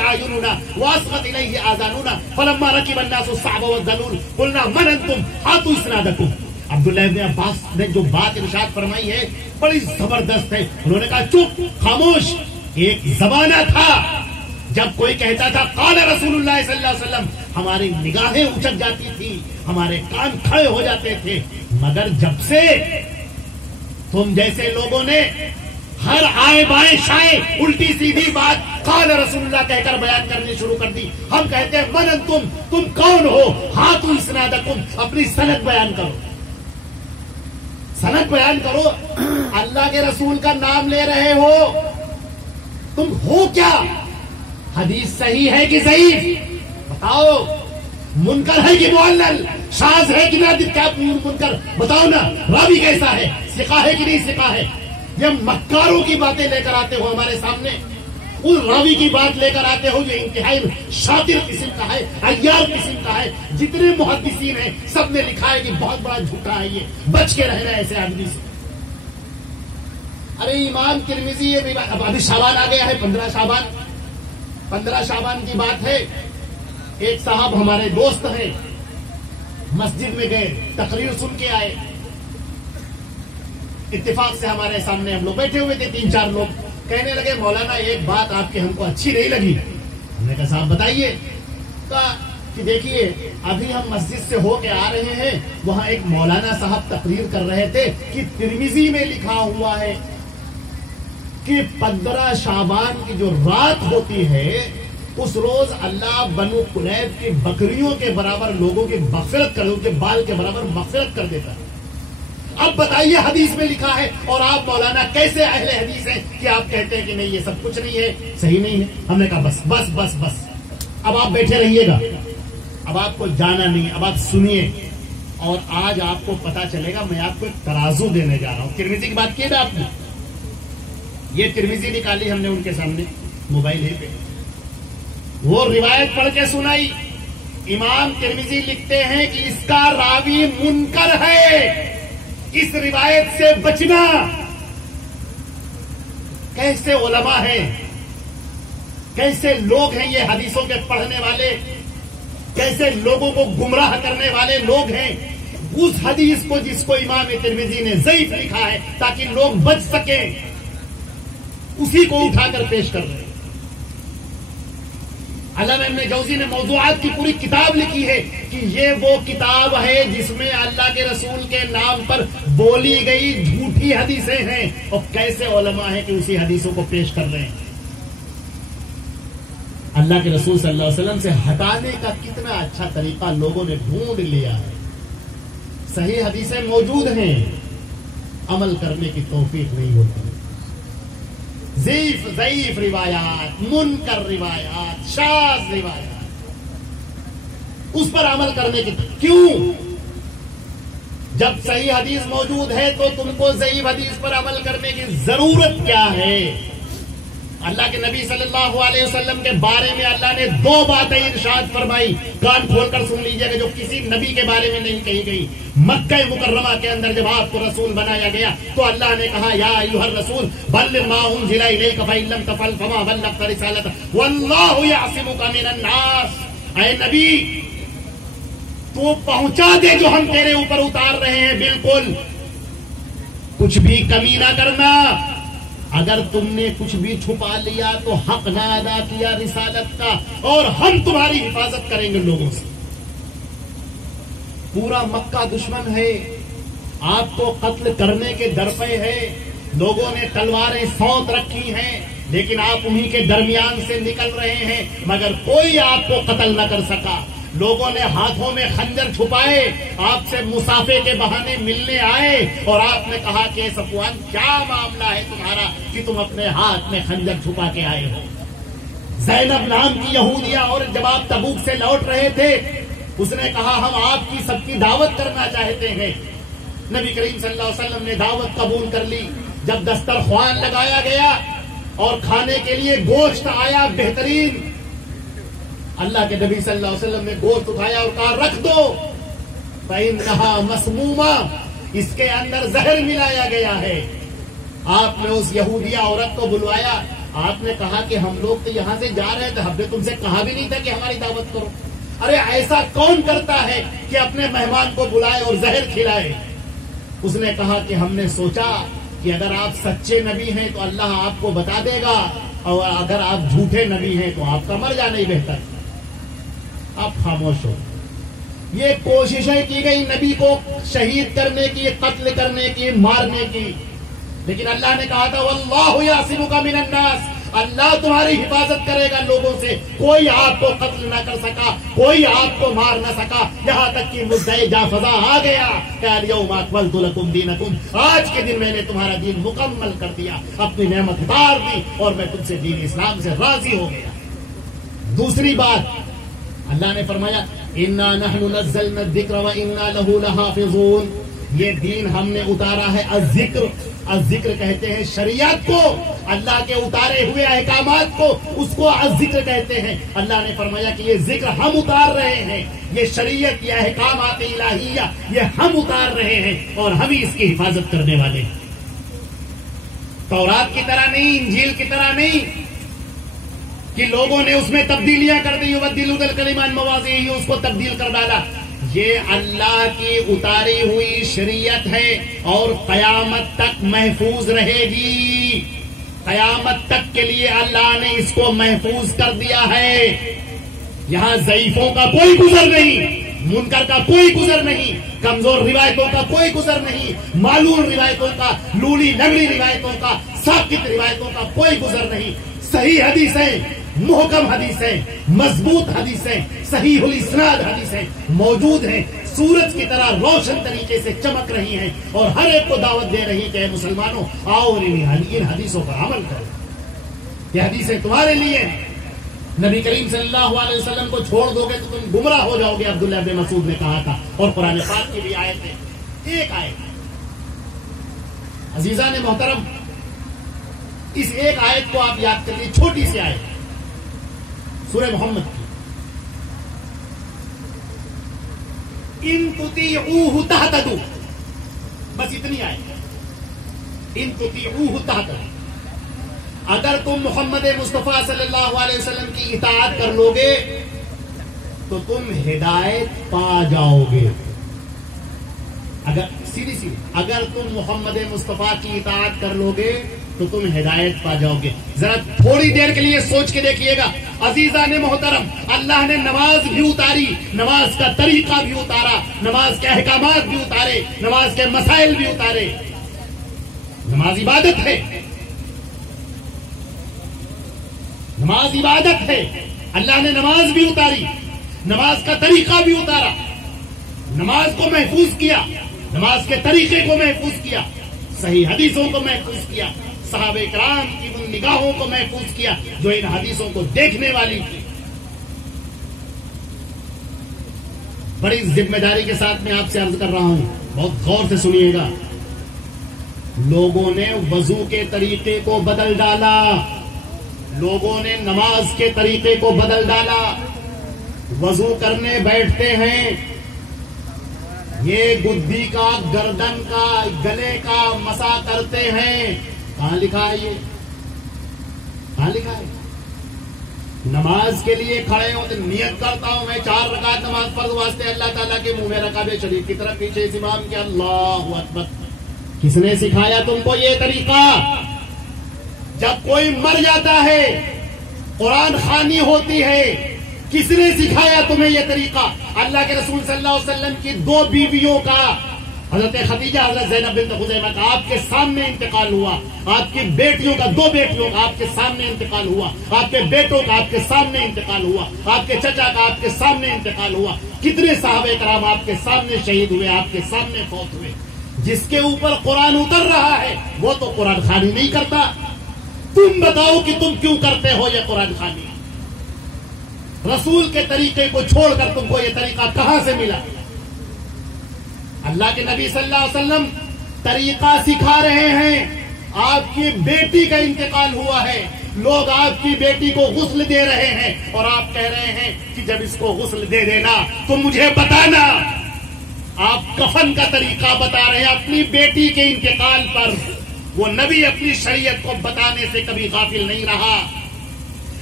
اعيننا واصغت اليه اذاننا فلما ركب الناس الصعب والذلول قلنا من انتم هاتوا اسنادكم۔ عبداللہ ابن عباس نے جو بات ارشاد فرمائی ہے بڑی زبردست ہے۔ انہوں نے کہا چپ، خاموش۔ ایک زمانہ تھا جب کوئی کہتا تھا قال رسول اللہ صلی اللہ علیہ وسلم، ہماری نگاہیں اچک جاتی تھی، ہمارے کان کھڑے ہو جاتے تھے، مگر جب سے تم جیسے لوگوں نے ہر آئے بائیں شائیں الٹی سیدھی بات قال رسول اللہ کہہ کر بیان کرنی شروع کر دی، ہم کہتے ہیں من انتم، تم کون ہو، ہاتھو اسنادکم، اپنی سند بیان کرو، سند بیان کرو۔ اللہ کے رسول کا نام لے رہے ہو، تم ہو کیا؟ حدیث صحیح ہے کہ ضعیف؟ بتاؤ۔ منکر ہے کہ معلل؟ شاذ ہے کہ نادر؟ کیا منکر بتاؤ نا، راوی کیسا ہے، ثقہ ہے کہ نہیں ثقہ ہے؟ یہ مکاروں کی باتیں لے کر آتے ہو ہمارے سامنے، اس راوی کی بات لے کر آتے ہو جو انتہائی شاطر قسم کا ہے، عیار قسم کا ہے۔ جتنے محدثین ہیں سب نے لکھا ہے کہ بہت بڑا جھوٹا ہے، یہ بچ کے رہنا ایسے آدمی سے۔ ارے امام ترمذی، یہ ابھی شعبان آ گیا ہے، 15 شعبان، 15 شعبان کی بات ہے۔ ایک صاحب ہمارے دوست ہیں، مسجد میں گئے، تقریر سن کے آئے، اتفاق سے ہمارے سامنے ہم لوگ بیٹھے ہوئے تھے 3-4 لوگ، کہنے لگے مولانا ایک بات آپ کی ہم کو اچھی نہیں لگی. ہم نے کہا صاحب بتائیے. کہا کہ دیکھیے ابھی ہم مسجد سے ہو کے آ رہے ہیں، وہاں ایک مولانا صاحب تقریر کر رہے تھے کہ ترمذی میں لکھا ہوا ہے کہ 15 شعبان کی جو رات ہوتی ہے اس روز اللہ بنو قریظ کی بکریوں کے برابر لوگوں کی مغفرت کر، ان کے بال کے برابر مغفرت کر دیتا ہے. اب بتائیے حدیث میں لکھا ہے اور آپ مولانا کیسے اہل حدیث ہیں کہ آپ کہتے ہیں کہ نہیں یہ سب کچھ نہیں ہے، صحیح نہیں ہے. ہم نے کہا بس بس بس بس اب آپ بیٹھے رہیے گا، اب آپ کو جانا نہیں، اب آپ سنیے. اور آج آپ کو پتا چلے گا، میں آپ کو ایک ترازو دینے جا رہا ہوں. ترمذی کی بات کی نا آپ نے، یہ ترمذی نکالی ہم نے ان کے سامنے موبائل ہی پہ، وہ روایت پڑھ کے سنائی. امام ترمذی لکھتے ہیں کہ اس کا راوی منکر ہے، اس روایت سے بچنا. کیسے علماء ہیں، کیسے لوگ ہیں یہ حدیثوں کے پڑھنے والے، کیسے لوگوں کو گمراہ کرنے والے لوگ ہیں. اس حدیث کو جس کو امام ترمذی نے ضعیف لکھا ہے تاکہ لوگ بچ سکیں، اسی کو اٹھا کر پیش کر رہے ہیں. علامہ ابن جوزی نے موضوعات کی پوری کتاب لکھی ہے کہ یہ وہ کتاب ہے جس میں اللہ کے رسول کے نام پر بولی گئی جھوٹی حدیثیں ہیں، اور کیسے علماء ہیں کہ اسی حدیثوں کو پیش کر رہے ہیں. اللہ کے رسول صلی اللہ علیہ وسلم سے ہٹانے کا کتنا اچھا طریقہ لوگوں نے ڈھونڈ لیا ہے. صحیح حدیثیں موجود ہیں، عمل کرنے کی توفیق نہیں ہوتی. ضعیف روایات، منکر روایات، شاذ روایات، اس پر عمل کرنے کی کیوں؟ جب صحیح حدیث موجود ہے تو تم کو ضعیف حدیث پر عمل کرنے کی ضرورت کیا ہے؟ اللہ کے نبی صلی اللہ علیہ وسلم کے بارے میں اللہ نے 2 باتیں ارشاد فرمائی، کان کھول کر سن لیجیے گا، جو کسی نبی کے بارے میں نہیں کہی گئی. مکہ مکرمہ کے اندر جب آپ کو رسول بنایا گیا تو اللہ نے کہا یا ایھا الرسول بلغ ما انزل الیک فإن لم تفعل فما بلغت رسالته واللہ یعصمک من الناس. اے نبی تو پہنچا دے جو ہم تیرے اوپر اتار رہے ہیں، بالکل کچھ بھی کمی نہ کرنا. اگر تم نے کچھ بھی چھپا لیا تو حق نہ ادا کیا رسالت کا، اور ہم تمہاری حفاظت کریں گے لوگوں سے. پورا مکہ دشمن ہے، آپ کو قتل کرنے کے در پہ ہے، لوگوں نے تلواریں سونت رکھی ہیں، لیکن آپ انہی کے درمیان سے نکل رہے ہیں، مگر کوئی آپ کو قتل نہ کر سکا. لوگوں نے ہاتھوں میں خنجر چھپائے، آپ سے مسافے کے بہانے ملنے آئے، اور آپ نے کہا کہ صفوان کیا معاملہ ہے تمہارا کہ تم اپنے ہاتھ میں خنجر چھپا کے آئے ہو. زینب نام کی یہودیہ، اور جب آپ تبوک سے لوٹ رہے تھے اس نے کہا ہم آپ کی سب کی دعوت کرنا چاہتے ہیں. نبی کریم صلی اللہ علیہ وسلم نے دعوت قبول کر لی. جب دسترخوان لگایا گیا اور کھانے کے لیے گوشت آیا بہترین، اللہ کے نبی صلی اللہ علیہ وسلم نے گوشت اٹھایا اور کہا رکھ دو، فإنها مسمومہ، اس کے اندر زہر ملایا گیا ہے. آپ نے اس یہودیہ عورت کو بلوایا، آپ نے کہا کہ ہم لوگ تو یہاں سے جا رہے تھے، ہم نے تم سے کہا بھی نہیں تھا کہ ہماری دعوت کرو. ارے ایسا کون کرتا ہے کہ اپنے مہمان کو بلائے اور زہر کھلائے؟ اس نے کہا کہ ہم نے سوچا کہ اگر آپ سچے نبی ہیں تو اللہ آپ کو بتا دے گا، اور اگر آپ جھوٹے نبی ہیں تو آپ کا مر جانا ہی بہتر. آپ خاموش ہو. یہ کوششیں کی گئی نبی کو شہید کرنے کی، قتل کرنے کی، مارنے کی، لیکن اللہ نے کہا تھا واللہ یعصمک من الناس، اللہ تمہاری حفاظت کرے گا لوگوں سے. کوئی آپ کو قتل نہ کر سکا، کوئی آپ کو مار نہ سکا، یہاں تک کہ مدعی جا فضا آ گیا کہ الیوم اکملت لکم دینکم، آج کے دن میں نے تمہارا دین مکمل کر دیا، اپنی نعمت اتار دی اور میں تم سے دین اسلام سے راضی ہو گیا. دوسری بات اللہ نے فرمایا انا نحن نزلنا الذکر وانا له لحافظون، یہ دین ہم نے اتارا ہے الذکر. الذکر کہتے ہیں شریعت کو، اللہ کے اتارے ہوئے احکامات کو، اس کو الذکر کہتے ہیں. اللہ نے فرمایا کہ یہ ذکر ہم اتار رہے ہیں، یہ شریعت، یہ احکامات الہیہ یہ ہم اتار رہے ہیں، اور ہم ہی اس کی حفاظت کرنے والے ہیں. تورات کی طرح نہیں، انجیل کی طرح نہیں کہ لوگوں نے اس میں تبدیلیاں کر دی، یبدلون الکلم عن مواضعہ، اس کو تبدیل کر ڈالا. یہ اللہ کی اتاری ہوئی شریعت ہے اور قیامت تک محفوظ رہے گی. قیامت تک کے لیے اللہ نے اس کو محفوظ کر دیا ہے. یہاں ضعیفوں کا کوئی گزر نہیں، منکر کا کوئی گزر نہیں، کمزور روایتوں کا کوئی گزر نہیں، معلوم روایتوں کا، لولی لنگڑی روایتوں کا، ثابت روایتوں کا کوئی گزر نہیں. صحیح حدیثیں، محکم حدیثیں، مضبوط حدیثیں، صحیح الاسناد حدیثیں موجود ہیں، سورج کی طرح روشن طریقے سے چمک رہی ہیں اور ہر ایک کو دعوت دے رہی ہیں کہ اے مسلمانوں آؤ ان حدیثوں پر عمل کرو. یہ حدیثیں تمہارے لیے ہیں. نبی کریم صلی اللہ علیہ وسلم کو چھوڑ دو گے تو تم گمراہ ہو جاؤ گے، عبداللہ بن مسعود نے کہا تھا. اور قرآن پاک کی بھی آیت ہے، ایک آیت. عزیزان محترم، اس ایک آیت کو آپ یاد کریے، چھوٹی سی آیت سورہ محمد کی. ان تطیعوہ تہتدوا، بس اتنی آیت. ان تطیعوہ تہتدوا، اگر تم محمد مصطفیٰ صلی اللہ علیہ وسلم کی اطاعت کر لو گے تو تم ہدایت پا جاؤ گے. اگر تم محمد مصطفیٰ کی اطاعت کر لو گے تو تم ہدایت پا جاؤ گے. ذرا تھوڑی دیر کے لیے سوچ کے دیکھیے گا. عزیزان محترم، اللہ نے نماز بھی اتاری، نماز کا طریقہ بھی اتارا، نماز کے احکامات بھی اتارے، نماز کے مسائل بھی اتارے. نماز عبادت ہے، نماز عبادت ہے. اللہ نے نماز بھی اتاری، نماز کا طریقہ بھی اتارا، نماز کو محفوظ کیا، نماز کے طریقے کو محفوظ کیا، صحیح حدیثوں کو محفوظ کیا، صحابہ کرام کی ان نگاہوں کو محفوظ کیا جو ان حدیثوں کو دیکھنے والی تھی. بڑی ذمہ داری کے ساتھ میں آپ سے عرض کر رہا ہوں، بہت غور سے سنیے گا. لوگوں نے وضو کے طریقے کو بدل ڈالا، لوگوں نے نماز کے طریقے کو بدل ڈالا. وضو کرنے بیٹھتے ہیں، یہ گدی کا، گردن کا، گلے کا مسا کرتے ہیں. کہاں لکھا ہے یہ؟ کہاں لکھا ہے؟ نماز کے لیے کھڑے ہو تو نیت کرتا ہوں میں 4 رکعت نماز فرض واسطے اللہ تعالیٰ کے منہ میں رکعت شریف کی طرف پیچھے اس امام کے اللہ اکبر. کس نے سکھایا تم کو یہ طریقہ؟ جب کوئی مر جاتا ہے، قرآن خوانی ہوتی ہے، کس نے سکھایا تمہیں یہ طریقہ؟ اللہ کے رسول صلی اللہ علیہ وسلم کی 2 بیویوں کا، حضرت خدیجہ، حضرت زینب بنت خزیمہ کا آپ کے سامنے انتقال ہوا. آپ کی بیٹیوں کا، 2 بیٹیوں کا آپ کے سامنے انتقال ہوا. آپ کے بیٹوں کا آپ کے سامنے انتقال ہوا. آپ کے چچا کا آپ کے سامنے انتقال ہوا. کتنے صحابہ کرام آپ کے سامنے شہید ہوئے، آپ کے سامنے فوت ہوئے. جس کے اوپر قرآن اتر رہا ہے وہ تو قرآن خوانی نہیں کرتا. تم بتاؤ کہ تم کیوں کرتے ہو یہ قرآن خوانی؟ رسول کے طریقے کو چھوڑ کر تم کو یہ طریقہ کہاں سے ملا؟ اللہ کے نبی صلی اللہ علیہ وسلم طریقہ سکھا رہے ہیں. آپ کی بیٹی کا انتقال ہوا ہے، لوگ آپ کی بیٹی کو غسل دے رہے ہیں اور آپ کہہ رہے ہیں کہ جب اس کو غسل دے دینا تو مجھے بتانا. آپ کفن کا طریقہ بتا رہے ہیں اپنی بیٹی کے انتقال پر. وہ نبی اپنی شریعت کو بتانے سے کبھی غافل نہیں رہا.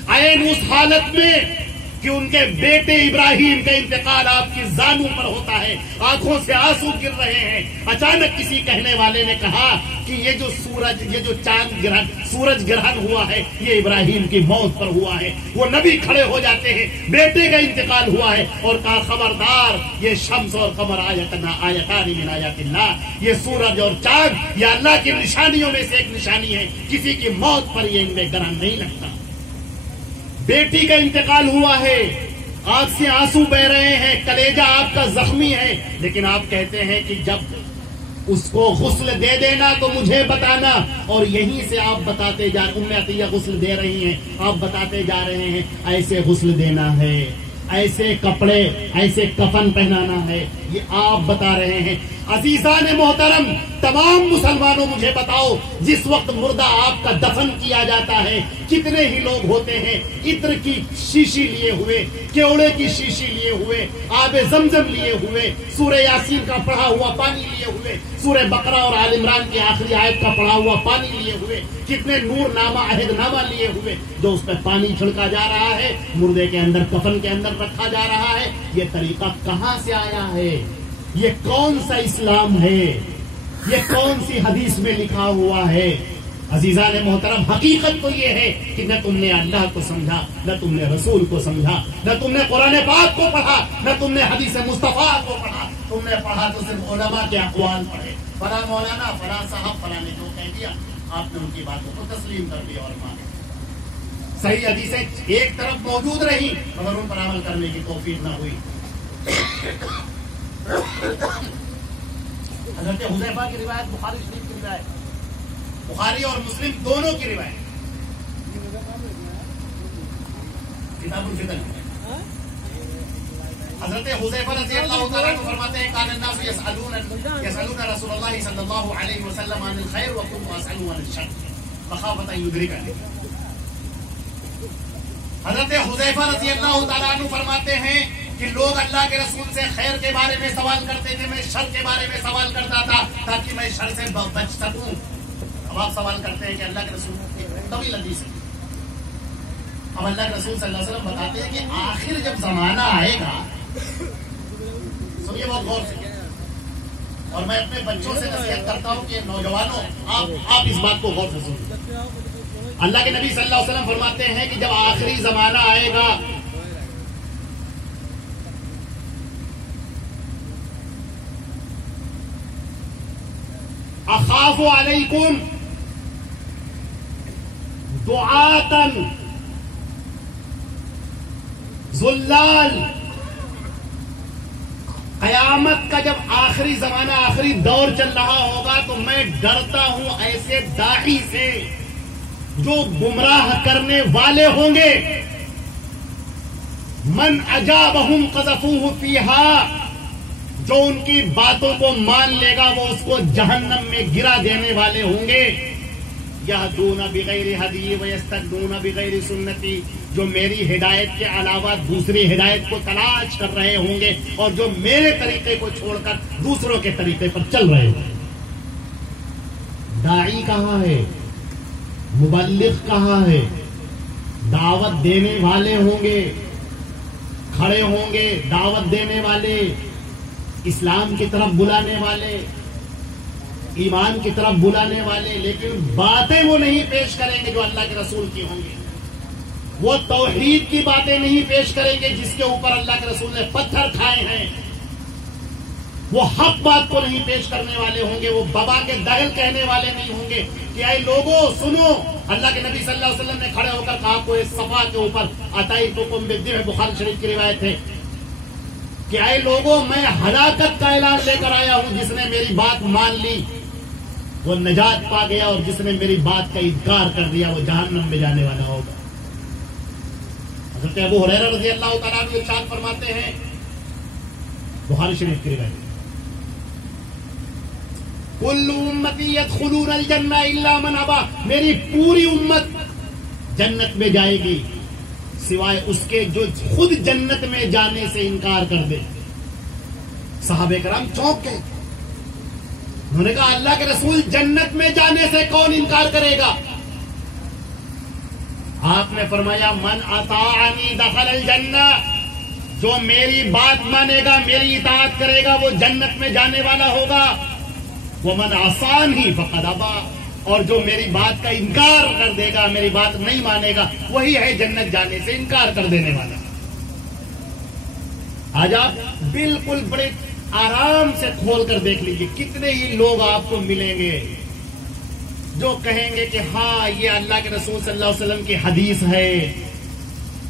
عین اس حالت میں کہ ان کے بیٹے ابراہیم کا انتقال آپ کی زانوں پر ہوتا ہے، آنکھوں سے آنسو گر رہے ہیں. اچانک کسی کہنے والے نے کہا کہ یہ جو چاند گرہن، سورج گرہن ہوا ہے یہ ابراہیم کی موت پر ہوا ہے. وہ نبی کھڑے ہو جاتے ہیں، بیٹے کا انتقال ہوا ہے اور کہا خبردار، یہ شمس اور قمر آیتان من آیات اللہ، یہ سورج اور چاند یہ اللہ کی نشانیوں میں سے ایک نشانی ہے، کسی کی موت پر یہ ان میں گرہن نہیں لگتا. بیٹی کا انتقال ہوا ہے، آنکھ سے آنسو بہ رہے ہیں، کلیجہ آپ کا زخمی ہے، لیکن آپ کہتے ہیں کہ جب اس کو غسل دے دینا تو مجھے بتانا. اور یہیں سے آپ بتاتے جا رہے، ام عطیہ غسل دے رہی ہیں، آپ بتاتے جا رہے ہیں ایسے غسل دینا ہے، ایسے کپڑے، ایسے کفن پہنانا ہے، یہ آپ بتا رہے ہیں. عزیزان محترم، تمام مسلمانوں مجھے بتاؤ، جس وقت مردہ آپ کا دفن کیا جاتا ہے کتنے ہی لوگ ہوتے ہیں عطر کی شیشی لیے ہوئے، کیوڑے کی شیشی لیے ہوئے، آب زمزم لیے ہوئے، سورہ یاسین کا پڑھا ہوا پانی لیے ہوئے، سورہ بقرہ اور آل عمران کی آخری آیت کا پڑھا ہوا پانی لیے ہوئے، کتنے نور نامہ عہد نامہ لیے ہوئے، جو اس پہ پانی چھڑکا جا رہا ہے، مردے کے اندر کفن کے اندر رکھا جا رہا ہے۔ یہ طریقہ کہاں سے آیا ہے؟ یہ کون سا اسلام ہے؟ یہ کون سی حدیث میں لکھا ہوا ہے؟ عزیزان محترم، حقیقت تو یہ ہے کہ نہ تم نے اللہ کو سمجھا، نہ تم نے رسول کو سمجھا، نہ تم نے قرآن پاک کو پڑھا، نہ تم نے حدیث مصطفیٰ کو پڑھا۔ تم نے پڑھا تو صرف علماء کے اقوال پڑھے، فلاں مولانا، فلاں صاحب، فلاں نے جو کہہ دیا آپ نے ان کی باتوں کو تسلیم کر دیا اور مانا۔ صحیح حدیثیں ایک طرف موجود رہی مگر ان پر عمل کرنے کی توفیق نہ ہوئی۔ حضرت حذیفہ کی روایت، بخاری شریف کی روایت، بخاری اور مسلم دونوں کی روایت، کتاب الفتن۔ حضرت حذیفہ رضی اللہ تعالیٰ عنہ فرماتے ہیں کان الناس یسألون رسول اللہ صلی اللہ علیہ وسلم عن الخیر وکنت اسألہ عن الشر مخافۃ ان یدرکنی۔ حضرت حذیفہ رضی اللہ تعالیٰ عنہ فرماتے ہیں کہ لوگ اللہ کے رسول سے خیر کے بارے میں سوال کرتے تھے، میں شر کے بارے میں سوال کرتا تھا تاکہ میں شر سے بچ سکوں۔ اب آپ سوال کرتے ہیں کہ اللہ کے رسول طویل حدیث ہے، اب اللہ کے رسول صلی اللہ علیہ وسلم بتاتے ہیں کہ آخر جب زمانہ آئے گا، سنیے بہت غور سے، اور میں اپنے بچوں سے نصیحت کرتا ہوں کہ نوجوانوں آپ اس بات کو غور سے سنیں۔ اللہ کے نبی صلی اللہ علیہ وسلم فرماتے ہیں کہ جب آخری زمانہ آئے گا اخاف علیکم دعاتن ذلال، قیامت کا جب آخری زمانہ آخری دور چل رہا ہوگا تو میں ڈرتا ہوں ایسے داعی سے جو گمراہ کرنے والے ہوں گے، من اجابہم قذفوہ فیہا، جو ان کی باتوں کو مان لے گا وہ اس کو جہنم میں گرا دینے والے ہوں گے۔ یہدون بغیر ہدی ویستدون بغیر سنتی، جو میری ہدایت کے علاوہ دوسری ہدایت کو تلاش کر رہے ہوں گے اور جو میرے طریقے کو چھوڑ کر دوسروں کے طریقے پر چل رہے ہوں گے۔ داعی کہاں ہے؟ مبلغ کہاں ہے؟ دعوت دینے والے ہوں گے، کھڑے ہوں گے دعوت دینے والے، اسلام کی طرف بلانے والے، ایمان کی طرف بلانے والے، لیکن باتیں وہ نہیں پیش کریں گے جو اللہ کے رسول کی ہوں گے، وہ توحید کی باتیں نہیں پیش کریں گے جس کے اوپر اللہ کے رسول نے پتھر کھائے ہیں، وہ حق بات کو نہیں پیش کرنے والے ہوں گے، وہ بابا کے دہل کہنے والے نہیں ہوں گے کہ اے لوگوں سنو۔ اللہ کے نبی صلی اللہ علیہ وسلم نے کھڑے ہو کر کہا کوئی صفا کے اوپر اتیتکم بالذبح، بخاری شریف کی روایت ہے کہ اے لوگوں میں ہلاکت کا اعلان لے کر آیا ہوں، جس نے میری بات مان لی وہ نجات پا گیا اور جس نے میری بات کا انکار کر دیا وہ جہنم میں جانے والا ہوگا۔ حضرت ابو ہریرہ رضی اللہ تعالیٰ عنہ ارشاد فرماتے ہیں، بخاری شریف کی روایت، کل امتی یدخلون الجنہ الا من ابا، میری پوری امت جنت میں جائے گی سوائے اس کے جو خود جنت میں جانے سے انکار کر دے۔ صحابہ کرام چونک گئے، انہوں نے کہا اللہ کے رسول جنت میں جانے سے کون انکار کرے گا؟ آپ نے فرمایا من اطاعنی دخل الجنہ، جو میری بات مانے گا میری اطاعت کرے گا وہ جنت میں جانے والا ہوگا، ومن عصانی فقد ابا، اور جو میری بات کا انکار کر دے گا میری بات نہیں مانے گا وہی ہے جنت جانے سے انکار کر دینے والا۔ آج آپ بالکل بڑے آرام سے کھول کر دیکھ لیجیے کتنے ہی لوگ آپ کو ملیں گے جو کہیں گے کہ ہاں یہ اللہ کے رسول صلی اللہ علیہ وسلم کی حدیث ہے،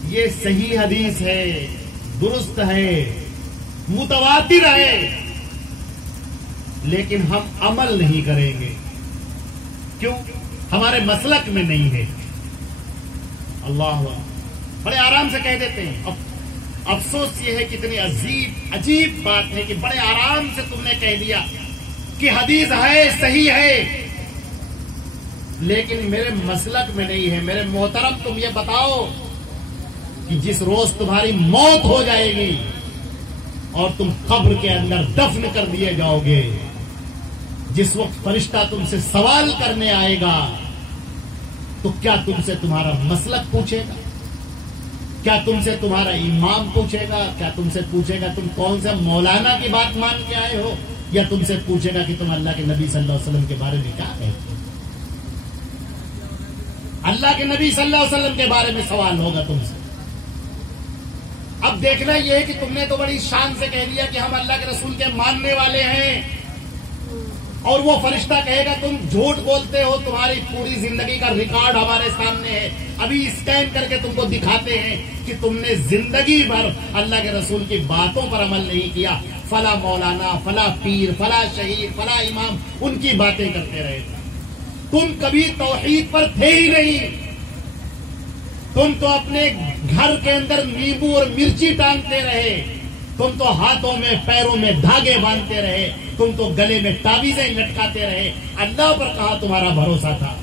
یہ صحیح حدیث ہے، درست ہے، متواتر ہے، لیکن ہم عمل نہیں کریں گے، کیوں؟ ہمارے مسلک میں نہیں ہے۔ اللہ بڑے آرام سے کہہ دیتے ہیں۔ افسوس یہ ہے کتنی عجیب بات ہے کہ بڑے آرام سے تم نے کہہ دیا کہ حدیث ہے، صحیح ہے، لیکن میرے مسلک میں نہیں ہے. میرے محترم تم یہ بتاؤ کہ جس روز تمہاری موت ہو جائے گی اور تم قبر کے اندر دفن کر دیے جاؤ گے، جس وقت فرشتہ تم سے سوال کرنے آئے گا تو کیا تم سے تمہارا مسلک پوچھے گا؟ کیا تم سے تمہارا امام پوچھے گا؟ کیا تم سے پوچھے گا تم کون سے مولانا کی بات مان کے آئے ہو؟ یا تم سے پوچھے گا کہ تم اللہ کے نبی صلی اللہ علیہ وسلم کے بارے میں کیا کہتے ہو؟ اللہ کے نبی صلی اللہ علیہ وسلم کے بارے میں سوال ہوگا تم سے. اب دیکھنا یہ ہے کہ تم نے تو بڑی شان سے کہہ دیا کہ ہم اللہ کے رسول کے ماننے والے ہیں، اور وہ فرشتہ کہے گا تم جھوٹ بولتے ہو، تمہاری پوری زندگی کا ریکارڈ ہمارے سامنے ہے، ابھی اسکین کر کے تم کو دکھاتے ہیں کہ تم نے زندگی بھر اللہ کے رسول کی باتوں پر عمل نہیں کیا. فلاں مولانا، فلاں پیر، فلاں شہید، فلاں امام، ان کی باتیں کرتے رہے. تم کبھی توحید پر تھے ہی نہیں. تم تو اپنے گھر کے اندر نیمبو اور مرچی ٹانگتے رہے، تم تو ہاتھوں میں پیروں میں دھاگے باندھتے رہے، تم تو گلے میں تعویذیں لٹکاتے رہے. اللہ پر کہاں تمہارا بھروسہ تھا؟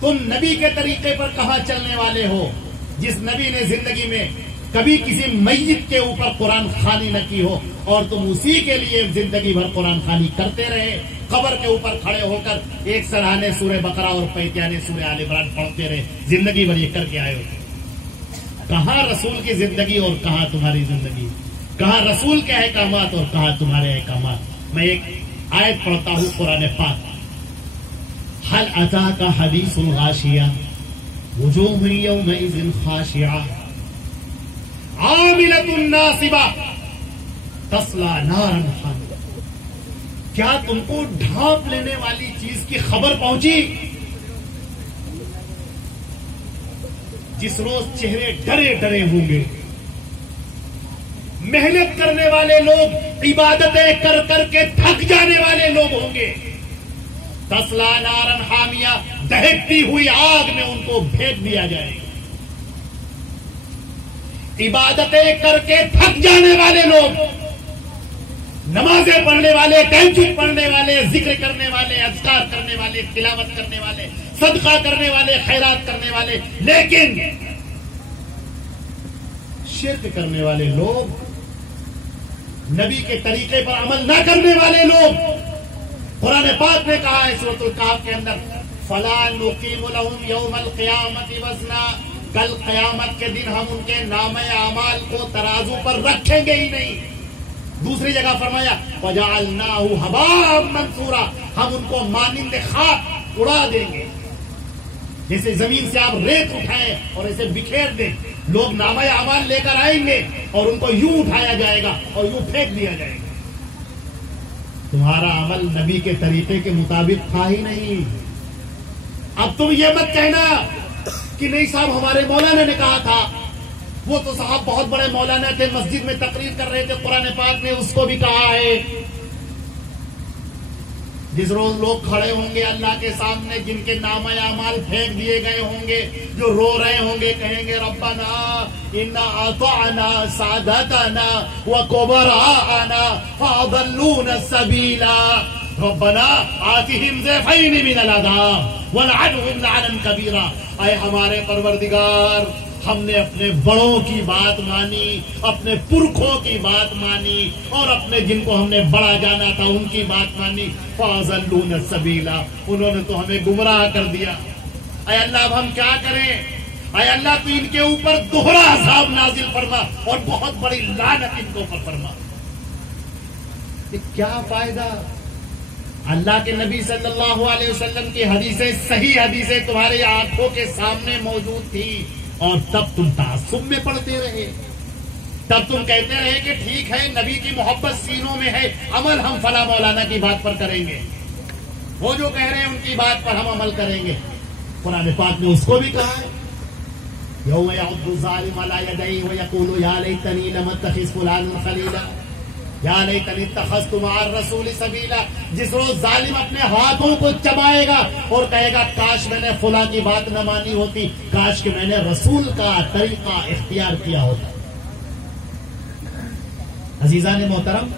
تم نبی کے طریقے پر کہاں چلنے والے ہو؟ جس نبی نے زندگی میں کبھی کسی میت کے اوپر قرآن خوانی نہ کی ہو، اور تم اسی کے لیے زندگی بھر قرآن خوانی کرتے رہے. قبر کے اوپر کھڑے ہو کر ایک سرہانے سورہ بقرہ اور 35 سورہ آل عمران پڑھتے رہے، زندگی بھر یہ کر کے آئے ہو. کہاں رسول کی زندگی اور کہاں تمہاری زندگی؟ کہاں رسول کے احکامات اور کہاں تمہارے احکامات؟ میں ایک آیت پڑھتا ہوں قرآن پاک. هل اتاك حدیث الغاشیہ وجوہ یومئذ خاشعہ عاملة ناصبہ تصلی نارا حامیہ. کیا تم کو ڈھانپ لینے والی چیز کی خبر پہنچی؟ جس روز چہرے ڈرے ڈرے ہوں گے، محنت کرنے والے لوگ عبادتیں کر کر کے تھک جانے والے لوگ ہوں گے. تصلی نارا حامیہ، دہکتی ہوئی آگ میں ان کو پھینک دیا جائے گا. عبادتیں کر کے تھک جانے والے لوگ، نمازیں پڑھنے والے، تہجد پڑھنے والے، ذکر کرنے والے، اذکار کرنے والے، تلاوت کرنے والے، صدقہ کرنے والے، خیرات کرنے والے، لیکن شرک کرنے والے لوگ، نبی کے طریقے پر عمل نہ کرنے والے لوگ. قرآن پاک نے کہا ہے سورۃ الکہف کے اندر فَلَا نُقِيمُ لَهُمْ يَوْمَ الْقِيَامَةِ وَزْنًا، کل قیامت کے دن ہم ان کے نامہ اعمال کو ترازو پر رکھیں گے ہی نہیں. دوسری جگہ فرمایا وَجَعَلْنَاهُ هَبَاءً مَنثُورًا، ہم ان کو مانند خاک اڑا دیں گے. جیسے زمین سے آپ ریت اٹھائیں اور اسے بکھیر دیں، لوگ نامہ اعمال لے کر آئیں گے اور ان کو یوں اٹھایا جائے گا اور یوں پھینک دیا جائے گا. تمہارا عمل نبی کے طریقے کے مطابق تھا ہی نہیں. اب تم یہ مت کہنا کہ نہیں صاحب ہمارے مولانا نے کہا تھا. وہ تو صاحب بہت بڑے مولانا تھے، مسجد میں تقریر کر رہے تھے، قرآن پاک نے اس کو بھی کہا ہے. جس روز لوگ کھڑے ہوں گے اللہ کے سامنے، جن کے نامہ اعمال پھینک دیے گئے ہوں گے، جو رو رہے ہوں گے، کہیں گے ربنا انا اطعنا سادتنا وکبراءنا فاضلونا السبیل ربنا آتهم ضعفین من العذاب ولعنهم لعنا کبیرا. اے ہمارے پروردگار، ہم نے اپنے بڑوں کی بات مانی، اپنے پرکھوں کی بات مانی، اور اپنے جن کو ہم نے بڑا جانا تھا ان کی بات مانی. فَأَضَلُّونَ السَّبِيلَ، انہوں نے تو ہمیں گمراہ کر دیا. اے اللہ اب ہم کیا کریں؟ اے اللہ تو ان کے اوپر دوہرا عذاب نازل فرما اور بہت بڑی لعنت ان کے اوپر فرما. کیا فائدہ؟ اللہ کے نبی صلی اللہ علیہ وسلم کی حدیثیں، صحیح حدیثیں تمہاری آنکھوں کے سامنے موجود تھی، اور تب تم تعصب میں پڑتے رہے. تب تم کہتے رہے کہ ٹھیک ہے نبی کی محبت سینوں میں ہے، عمل ہم فلاں مولانا کی بات پر کریں گے، وہ جو کہہ رہے ہیں ان کی بات پر ہم عمل کریں گے. قرآن پاک نے اس کو بھی کہا ہے یوم یعض الظالم علی یدیہ ویقول یا لیتنی لم اتخذ فلانا خلیلا یا لیتنی اتخذت مع الرسول سبیلا. جس روز ظالم اپنے ہاتھوں کو چبائے گا اور کہے گا کاش میں نے فلاں کی بات نہ مانی ہوتی، کاش کہ میں نے رسول کا طریقہ اختیار کیا ہوتا. عزیزان محترم،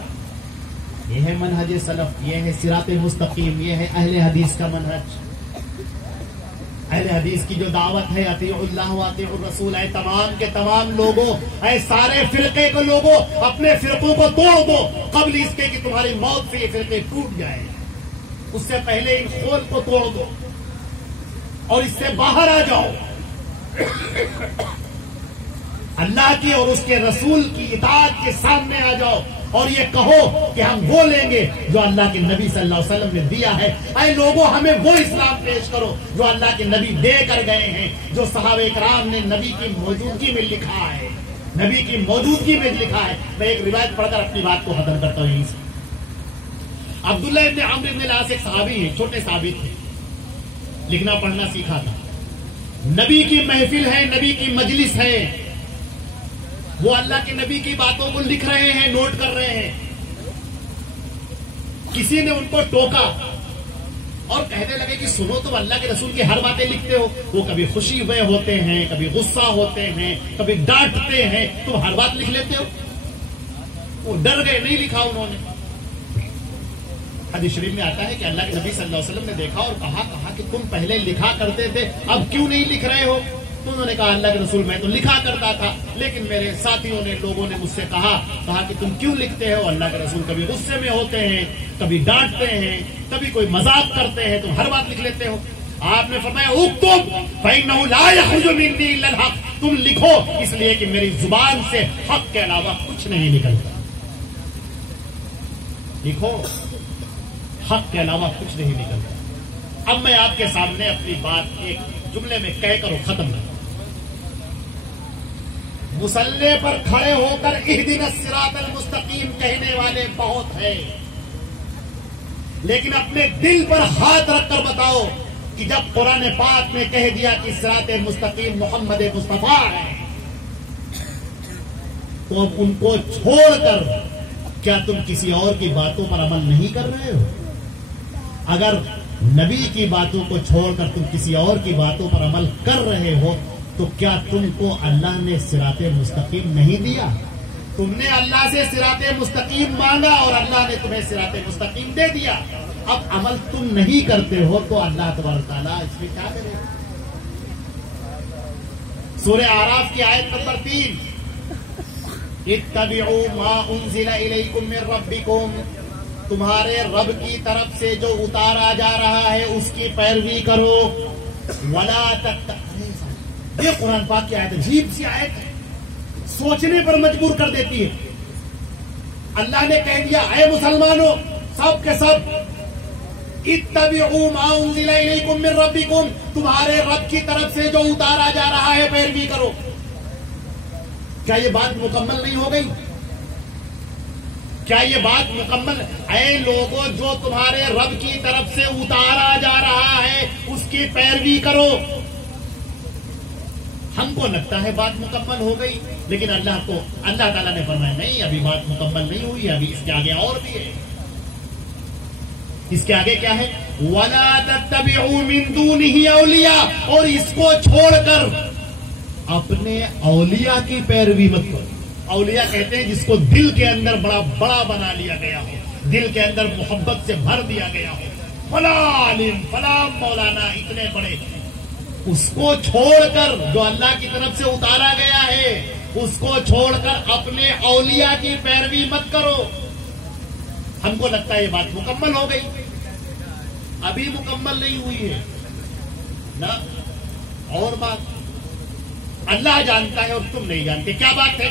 یہ ہے منہج سلف، یہ ہے صراط مستقیم، یہ ہے اہل حدیث کا منہج. اہل حدیث کی جو دعوت ہے اطیعوا اللہ و اطیعوا الرسول، اے تمام کے تمام لوگوں، اے سارے فرقے کے لوگوں، اپنے فرقوں کو توڑ دو قبل اس کے کہ تمہاری موت سے یہ فرقے ٹوٹ جائے، اس سے پہلے ان خول کو توڑ دو اور اس سے باہر آ جاؤ، اللہ کی اور اس کے رسول کی اطاعت کے سامنے آ جاؤ اور یہ کہو کہ ہم وہ لیں گے جو اللہ کے نبی صلی اللہ علیہ وسلم نے دیا ہے۔ اے لوگوں، ہمیں وہ اسلام پیش کرو جو اللہ کے نبی دے کر گئے ہیں، جو صحابہ کرام نے نبی کی موجودگی میں لکھا ہے، نبی کی موجودگی میں لکھا ہے۔ میں ایک روایت پڑھ کر اپنی بات کو ختم کرتا ہوں یہیں سے۔ عبداللہ ابن عمرو ابن العاص ایک صحابی ہیں، چھوٹے صحابی تھے، لکھنا پڑھنا سیکھا تھا۔ نبی کی محفل ہے، نبی کی مجلس ہے، وہ اللہ کے نبی کی باتوں کو لکھ رہے ہیں، نوٹ کر رہے ہیں۔ کسی نے ان کو ٹوکا اور کہنے لگے کہ سنو، تم اللہ کے رسول کی ہر باتیں لکھتے ہو، وہ کبھی خوشی ہوئے ہوتے ہیں، کبھی غصہ ہوتے ہیں، کبھی ڈانٹتے ہیں، تم ہر بات لکھ لیتے ہو۔ وہ ڈر گئے، نہیں لکھا انہوں نے۔ حدیث شریف میں آتا ہے کہ اللہ کے نبی صلی اللہ علیہ وسلم نے دیکھا اور کہا کہ تم پہلے لکھا کرتے تھے، اب کیوں نہیں لکھ رہے ہو؟ تو انہوں نے کہا اللہ کے رسول میں تو لکھا کرتا تھا، لیکن میرے ساتھیوں نے، لوگوں نے مجھ سے کہا کہ تم کیوں لکھتے ہو؟ اللہ کے رسول کبھی غصے میں ہوتے ہیں، کبھی ڈانٹتے ہیں، کبھی کوئی مذاق کرتے ہیں، تم ہر بات لکھ لیتے ہو۔ آپ نے فرمایا اکتب فإنہ لا یخرج منی الا الحق، تم لکھو اس لیے کہ میری زبان سے حق کے علاوہ کچھ نہیں نکلتا۔ لکھو، حق کے علاوہ کچھ نہیں نکلتا۔ اب میں آپ کے سامنے اپنی بات ایک جملے میں کہہ کر ختم کروں۔ مصلی پر کھڑے ہو کر اہدنا الصراط المستقیم کہنے والے بہت ہیں، لیکن اپنے دل پر ہاتھ رکھ کر بتاؤ کہ جب قرآن پاک نے کہہ دیا کہ صراط مستقیم محمد مصطفیٰ ہے، تو اب ان کو چھوڑ کر کیا تم کسی اور کی باتوں پر عمل نہیں کر رہے ہو؟ اگر نبی کی باتوں کو چھوڑ کر تم کسی اور کی باتوں پر عمل کر رہے ہو تو کیا تم کو اللہ نے صراط مستقیم نہیں دیا؟ تم نے اللہ سے صراط مستقیم مانگا اور اللہ نے تمہیں صراط مستقیم دے دیا۔ اب عمل تم نہیں کرتے ہو تو اللہ تبارک تعالیٰ اس میں کیا کرے؟ سورہ اعراف کی آیت نمبر 3، اتبعوا ما انزل الیکم من ربکم، تمہارے رب کی طرف سے جو اتارا جا رہا ہے اس کی پیروی کرو، ولا تتبعوا۔ یہ قرآن پاک کی آیت، عجیب سی آیت ہے، سوچنے پر مجبور کر دیتی ہے۔ اللہ نے کہہ دیا اے مسلمانوں سب کے سب، اتبعوا ما انزل الیکم من ربکم، تمہارے رب کی طرف سے جو اتارا جا رہا ہے پیروی کرو۔ کیا یہ بات مکمل نہیں ہو گئی؟ کیا یہ بات مکمل؟ اے لوگوں، جو تمہارے رب کی طرف سے اتارا جا رہا ہے اس کی پیروی کرو۔ ہم کو لگتا ہے بات مکمل ہو گئی، لیکن اللہ تعالیٰ نے فرمایا نہیں، ابھی بات مکمل نہیں ہوئی، ابھی اس کے آگے اور بھی ہے۔ اس کے آگے کیا ہے؟ وَلَا تَتَّبِعُوا مِن دُونِهِ أَوْلِيَاءَ، اور اس کو چھوڑ کر اپنے اولیاء کی پیروی مت کرو۔ اولیاء کہتے ہیں جس کو دل کے اندر بڑا بڑا بنا لیا گیا ہو، دل کے اندر محبت سے بھر دیا گیا ہو، فلاں عالم فلاں مولانا اتنے بڑے، اس کو چھوڑ کر جو اللہ کی طرف سے اتارا گیا ہے اس کو چھوڑ کر اپنے اولیاء کی پیروی مت کرو۔ ہم کو لگتا ہے یہ بات مکمل ہو گئی، ابھی مکمل نہیں ہوئی ہے نا، اور بات اللہ جانتا ہے اور تم نہیں جانتے۔ کیا بات ہے؟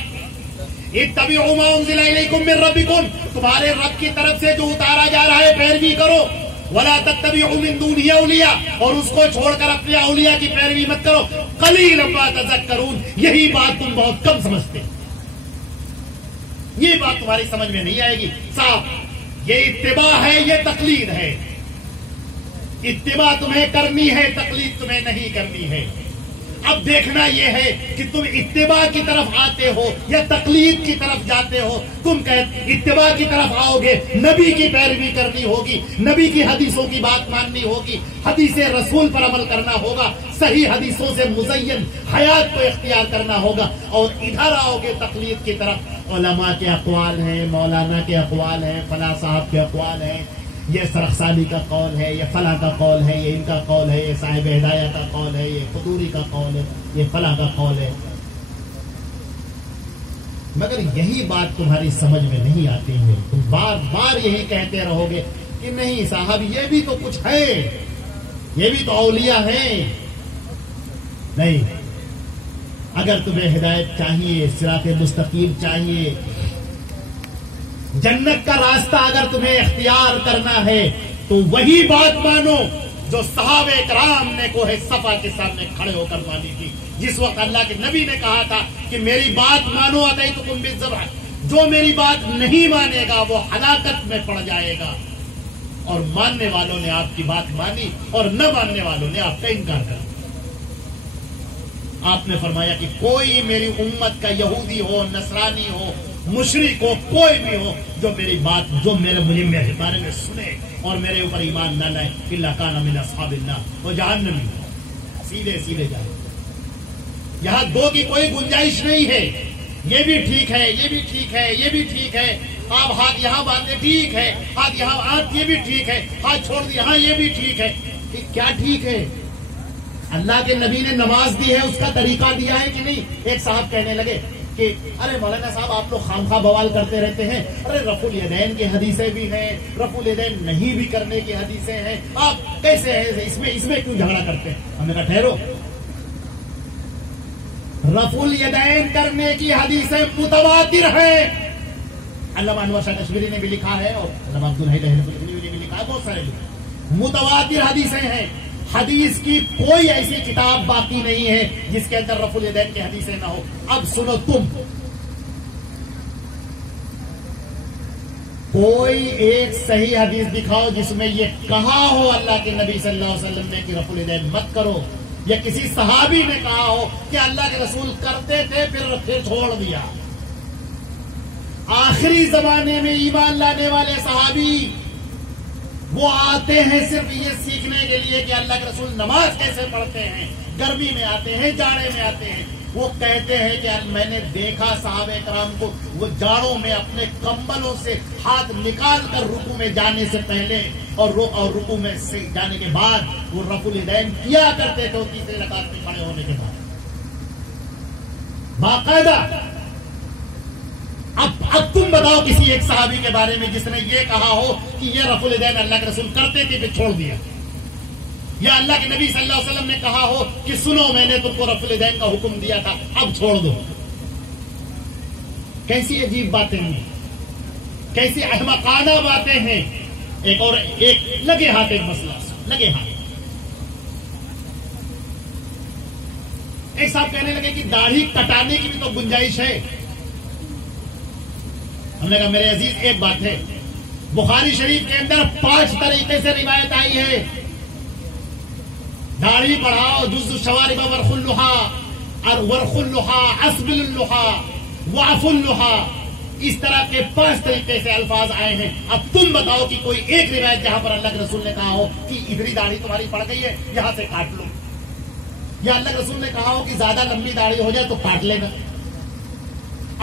اتبعوا ما انزل الیکم من ربکم، تمہارے رب کی طرف سے جو اتارا جا رہا ہے پیروی کرو، ولا تتبعوا من دونہ اولیاء، اور اس کو چھوڑ کر اپنے اولیاء کی پیروی مت کرو، قلیلا ما تذکرون، یہی بات تم بہت کم سمجھتے، یہ بات تمہاری سمجھ میں نہیں آئے گی۔ صاحب یہ اتباع ہے، یہ تقلید ہے۔ اتباع تمہیں کرنی ہے، تقلید تمہیں نہیں کرنی ہے۔ اب دیکھنا یہ ہے کہ تم اتباع کی طرف آتے ہو یا تقلید کی طرف جاتے ہو۔ تم اتباع کی طرف آؤ گے، نبی کی پیروی کرنی ہوگی، نبی کی حدیثوں کی بات ماننی ہوگی، حدیث رسول پر عمل کرنا ہوگا، صحیح حدیثوں سے مزین حیات کو اختیار کرنا ہوگا۔ اور ادھر آؤ گے تقلید کی طرف، علماء کے اقوال ہیں، مولانا کے اقوال ہیں، فلاں صاحب کے اقوال ہیں، یہ سرخسانی کا قول ہے، یہ فلاں کا قول ہے، یہ ان کا قول ہے، یہ صاحب ہدایہ کا قول ہے، یہ قدوری کا قول ہے، یہ فلاں کا قول ہے. مگر یہی بات تمہاری سمجھ میں نہیں آتی ہے. تم بار بار یہی کہتے رہو گے کہ نہیں صاحب یہ بھی تو کچھ ہے، یہ بھی تو اولیاء ہیں. نہیں، اگر تمہیں ہدایت چاہیے، صراط مستقیم چاہیے، جنت کا راستہ اگر تمہیں اختیار کرنا ہے تو وہی بات مانو جو صحابہ کرام نے کوہ صفا کے سامنے کھڑے ہو کر مانی تھی. جس وقت اللہ کے نبی نے کہا تھا کہ میری بات مانو اتیتکم بالذبح، جو میری بات نہیں مانے گا وہ ہلاکت میں پڑ جائے گا. اور ماننے والوں نے آپ کی بات مانی اور نہ ماننے والوں نے آپ کا انکار کر دیا. آپ نے فرمایا کہ کوئی میری امت کا یہودی ہو، نصرانی ہو، مشرک ہو، کوئی بھی ہو، جو میری بات مجھے میرے بارے میں سنے اور میرے اوپر ایمان نہ لائے، الا کان من اصحاب النار، وہ جہنمی، سیدھے سیدھے جائے. یہاں دو کی کوئی گنجائش نہیں ہے. یہ بھی ٹھیک ہے، یہ بھی ٹھیک ہے، یہ بھی ٹھیک ہے، آپ ہاتھ یہاں باندھے ٹھیک ہے، ہاتھ یہاں، ہاتھ یہ بھی ٹھیک ہے، ہاتھ چھوڑ دیا ہاں یہ بھی ٹھیک ہے. کیا ٹھیک ہے؟ اللہ کے نبی نے نماز دی ہے، اس کا طریقہ دیا ہے کہ نہیں؟ ایک صاحب کہنے لگے کہ ارے مولانا صاحب آپ لوگ خامخواہ بوال کرتے رہتے ہیں، ارے رفع الیدین کی حدیثیں بھی ہیں، رفع الیدین نہیں بھی کرنے کی حدیثیں ہیں، آپ کیسے ہیں اس میں کیوں جھگڑا کرتے ہیں؟ ہم نے کہا ٹھہرو، رفع الیدین کرنے کی حدیثیں متواتر ہیں. علامہ انور شاہ کشمیری نے بھی لکھا ہے اور علامہ عبدالحی لہلوی نے بھی لکھا ہے، بہت سارے لوگ. متواتر حدیثیں ہیں. حدیث کی کوئی ایسی کتاب باقی نہیں ہے جس کے اندر رفع الیدین کی حدیثیں نہ ہو. اب سنو، تم کوئی ایک صحیح حدیث دکھاؤ جس میں یہ کہا ہو اللہ کے نبی صلی اللہ علیہ وسلم نے کہ رفع الیدین مت کرو، یا کسی صحابی نے کہا ہو کہ اللہ کے رسول کرتے تھے پھر چھوڑ دیا. آخری زمانے میں ایمان لانے والے صحابی وہ آتے ہیں صرف یہ سیکھنے کے لیے کہ اللہ کے رسول نماز کیسے پڑھتے ہیں. گرمی میں آتے ہیں، جاڑے میں آتے ہیں. وہ کہتے ہیں کہ میں نے دیکھا صحابہ کرام کو وہ جاڑوں میں اپنے کمبلوں سے ہاتھ نکال کر رکوع میں جانے سے پہلے اور رکوع میں سے جانے کے بعد وہ رفع الیدین کیا کرتے تھے تیسری رکعت میں کھڑے ہونے کے بعد باقاعدہ. اب تم بتاؤ کسی ایک صحابی کے بارے میں جس نے یہ کہا ہو کہ یہ رفع الیدین اللہ کے رسول کرتے تھے پھر چھوڑ دیا، یا اللہ کے نبی صلی اللہ علیہ وسلم نے کہا ہو کہ سنو میں نے تم کو رفع الیدین کا حکم دیا تھا اب چھوڑ دو. کیسی عجیب باتیں ہیں، کیسی احمقانہ باتیں ہیں. ایک لگے ہاتھ ایک مسئلہ، لگے ہاتھ. ایک صاحب کہنے لگے کہ داڑھی کٹانے کی بھی تو گنجائش ہے. ہم نے کہا میرے عزیز ایک بات ہے، بخاری شریف کے اندر 5 طریقے سے روایت آئی ہے. داڑھی بڑھاؤ، جز الشوارب ورخ اللحى، اور ورخ اللحى اسبل اللحى وعف اللحى، اس طرح کے 5 طریقے سے الفاظ آئے ہیں. اب تم بتاؤ کہ کوئی ایک روایت جہاں پر اللہ کے رسول نے کہا ہو کہ ادھری داڑھی تمہاری پڑ گئی ہے یہاں سے کاٹ لو، یا اللہ کے رسول نے کہا ہو کہ زیادہ لمبی داڑھی ہو جائے تو کاٹ لینا.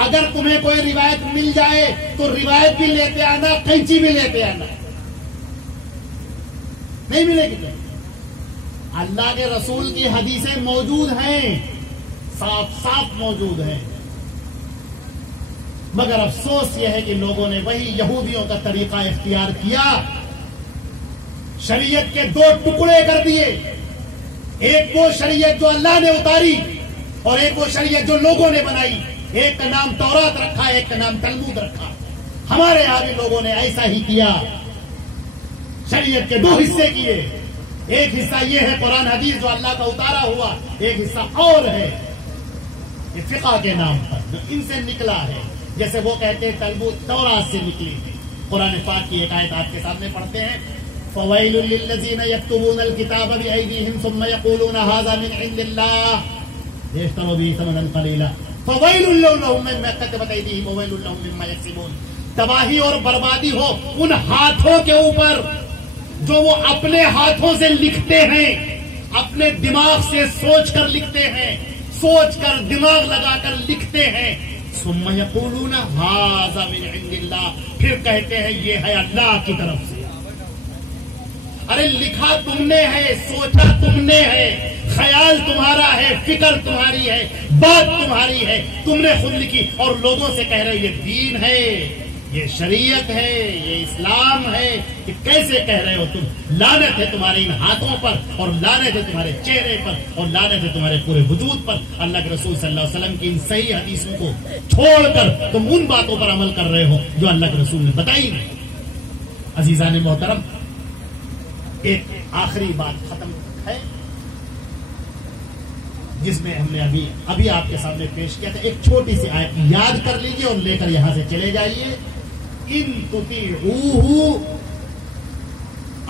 اگر تمہیں کوئی روایت مل جائے تو روایت بھی لیتے آنا، قینچی بھی لیتے آنا. نہیں ملے گی. اللہ کے رسول کی حدیثیں موجود ہیں، صاف صاف موجود ہیں، مگر افسوس یہ ہے کہ لوگوں نے وہی یہودیوں کا طریقہ اختیار کیا. شریعت کے 2 ٹکڑے کر دیے، ایک وہ شریعت جو اللہ نے اتاری اور ایک وہ شریعت جو لوگوں نے بنائی. ایک کا نام تورات رکھا، ایک کا نام تلمود رکھا. ہمارے یہاں بھی لوگوں نے ایسا ہی کیا، شریعت کے 2 حصے کیے. ایک حصہ یہ ہے قرآن حدیث جو اللہ کا اتارا ہوا، ایک حصہ اور ہے یہ فقہ کے نام پر جو ان سے نکلا ہے. جیسے وہ کہتے ہیں تلمود تورات سے نکلی تھی. قرآن پاک کی ایک آیت آپ کے سامنے پڑھتے ہیں، فویل للذین یکتبون الکتاب بایدیہم ثم یقولون ھذا من عند اللہ لیشتروا بہ ثمنا قلیلا فویل لهم مما کتبت ایدیہم وویل لهم مما یکسبون. تباہی اور بربادی ہو ان ہاتھوں کے اوپر جو وہ اپنے ہاتھوں سے لکھتے ہیں، اپنے دماغ سے سوچ کر لکھتے ہیں، سوچ کر دماغ لگا کر لکھتے ہیں. ثم یقولون ھذا من عند اللہ، پھر کہتے ہیں یہ ہے اللہ کی طرف سے. ارے لکھا تم نے ہے، سوچا تم نے ہے، خیال تمہارا ہے، فکر تمہاری ہے، بات تمہاری ہے، تم نے خود لکھی اور لوگوں سے کہہ رہے ہو یہ دین ہے، یہ شریعت ہے، یہ اسلام ہے، کہ کیسے کہہ رہے ہو تم؟ لعنت ہے تمہارے ان ہاتھوں پر، اور لعنت ہے تمہارے چہرے پر، اور لعنت ہے تمہارے پورے وجود پر۔ اللہ کے رسول صلی اللہ علیہ وسلم کی ان صحیح حدیثوں کو چھوڑ کر تم ان باتوں پر عمل کر رہے ہو جو اللہ کے رسول نے بتائی نہیں۔ عزیزان محترم، ایک آخری بات ختم ہے جس میں ہم نے ابھی آپ کے سامنے پیش کیا تھا، ایک چھوٹی سی آیت یاد کر لیجئے اور لے کر یہاں سے چلے جائیے۔ ان تطیعوہ،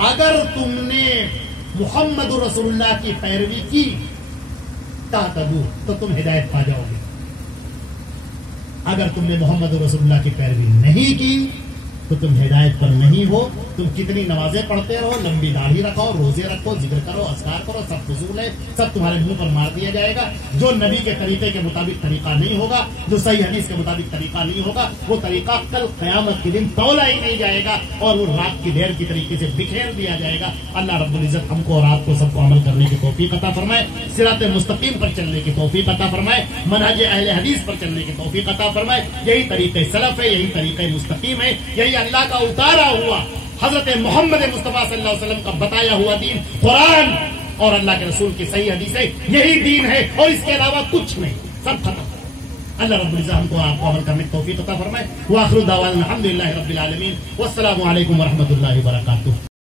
اگر تم نے محمد رسول اللہ کی پیروی کی، تہتدوا، تو تم ہدایت پا جاؤ گے۔ اگر تم نے محمد رسول اللہ کی پیروی نہیں کی تو تم ہدایت پر نہیں ہو۔ تم کتنی نمازیں پڑھتے رہو، لمبی داڑھی رکھو، روزے رکھو، ذکر کرو، اذکار کرو، سب فضول ہے، سب تمہارے منہ پر مار دیا جائے گا۔ جو نبی کے طریقے کے مطابق طریقہ نہیں ہوگا، جو صحیح حدیث کے مطابق طریقہ نہیں ہوگا، وہ طریقہ کل قیامت کے دن تولا ہی نہیں جائے گا اور وہ رات کی ڈھیر کی طریقے سے بکھیر دیا جائے گا۔ اللہ رب العزت ہم کو اور آپ کو سب کو عمل کرنے کی توفیق عطا فرمائے، صراط مستقیم پر چلنے کی توفیق عطا فرمائے، منہج اہل حدیث پر چلنے کی توفیق عطا فرمائے۔ یہی طریقہ سلف ہے، یہی طریقہ مستقیم ہے، یہی اللہ کا اتارا ہوا حضرت محمد مصطفیٰ صلی اللہ علیہ وسلم کا بتایا ہوا دین قرآن اور اللہ کے رسول کی صحیح حدیث ہے، یہی دین ہے اور اس کے علاوہ کچھ نہیں، سب ختم۔ اللہ رب العزت ہم کو آپ کو عمل کرنے کی توفیق عطا فرمائے۔ وآخر دعوانا الحمدللہ رب العالمین، والسلام علیکم ورحمۃ اللہ وبرکاتہ۔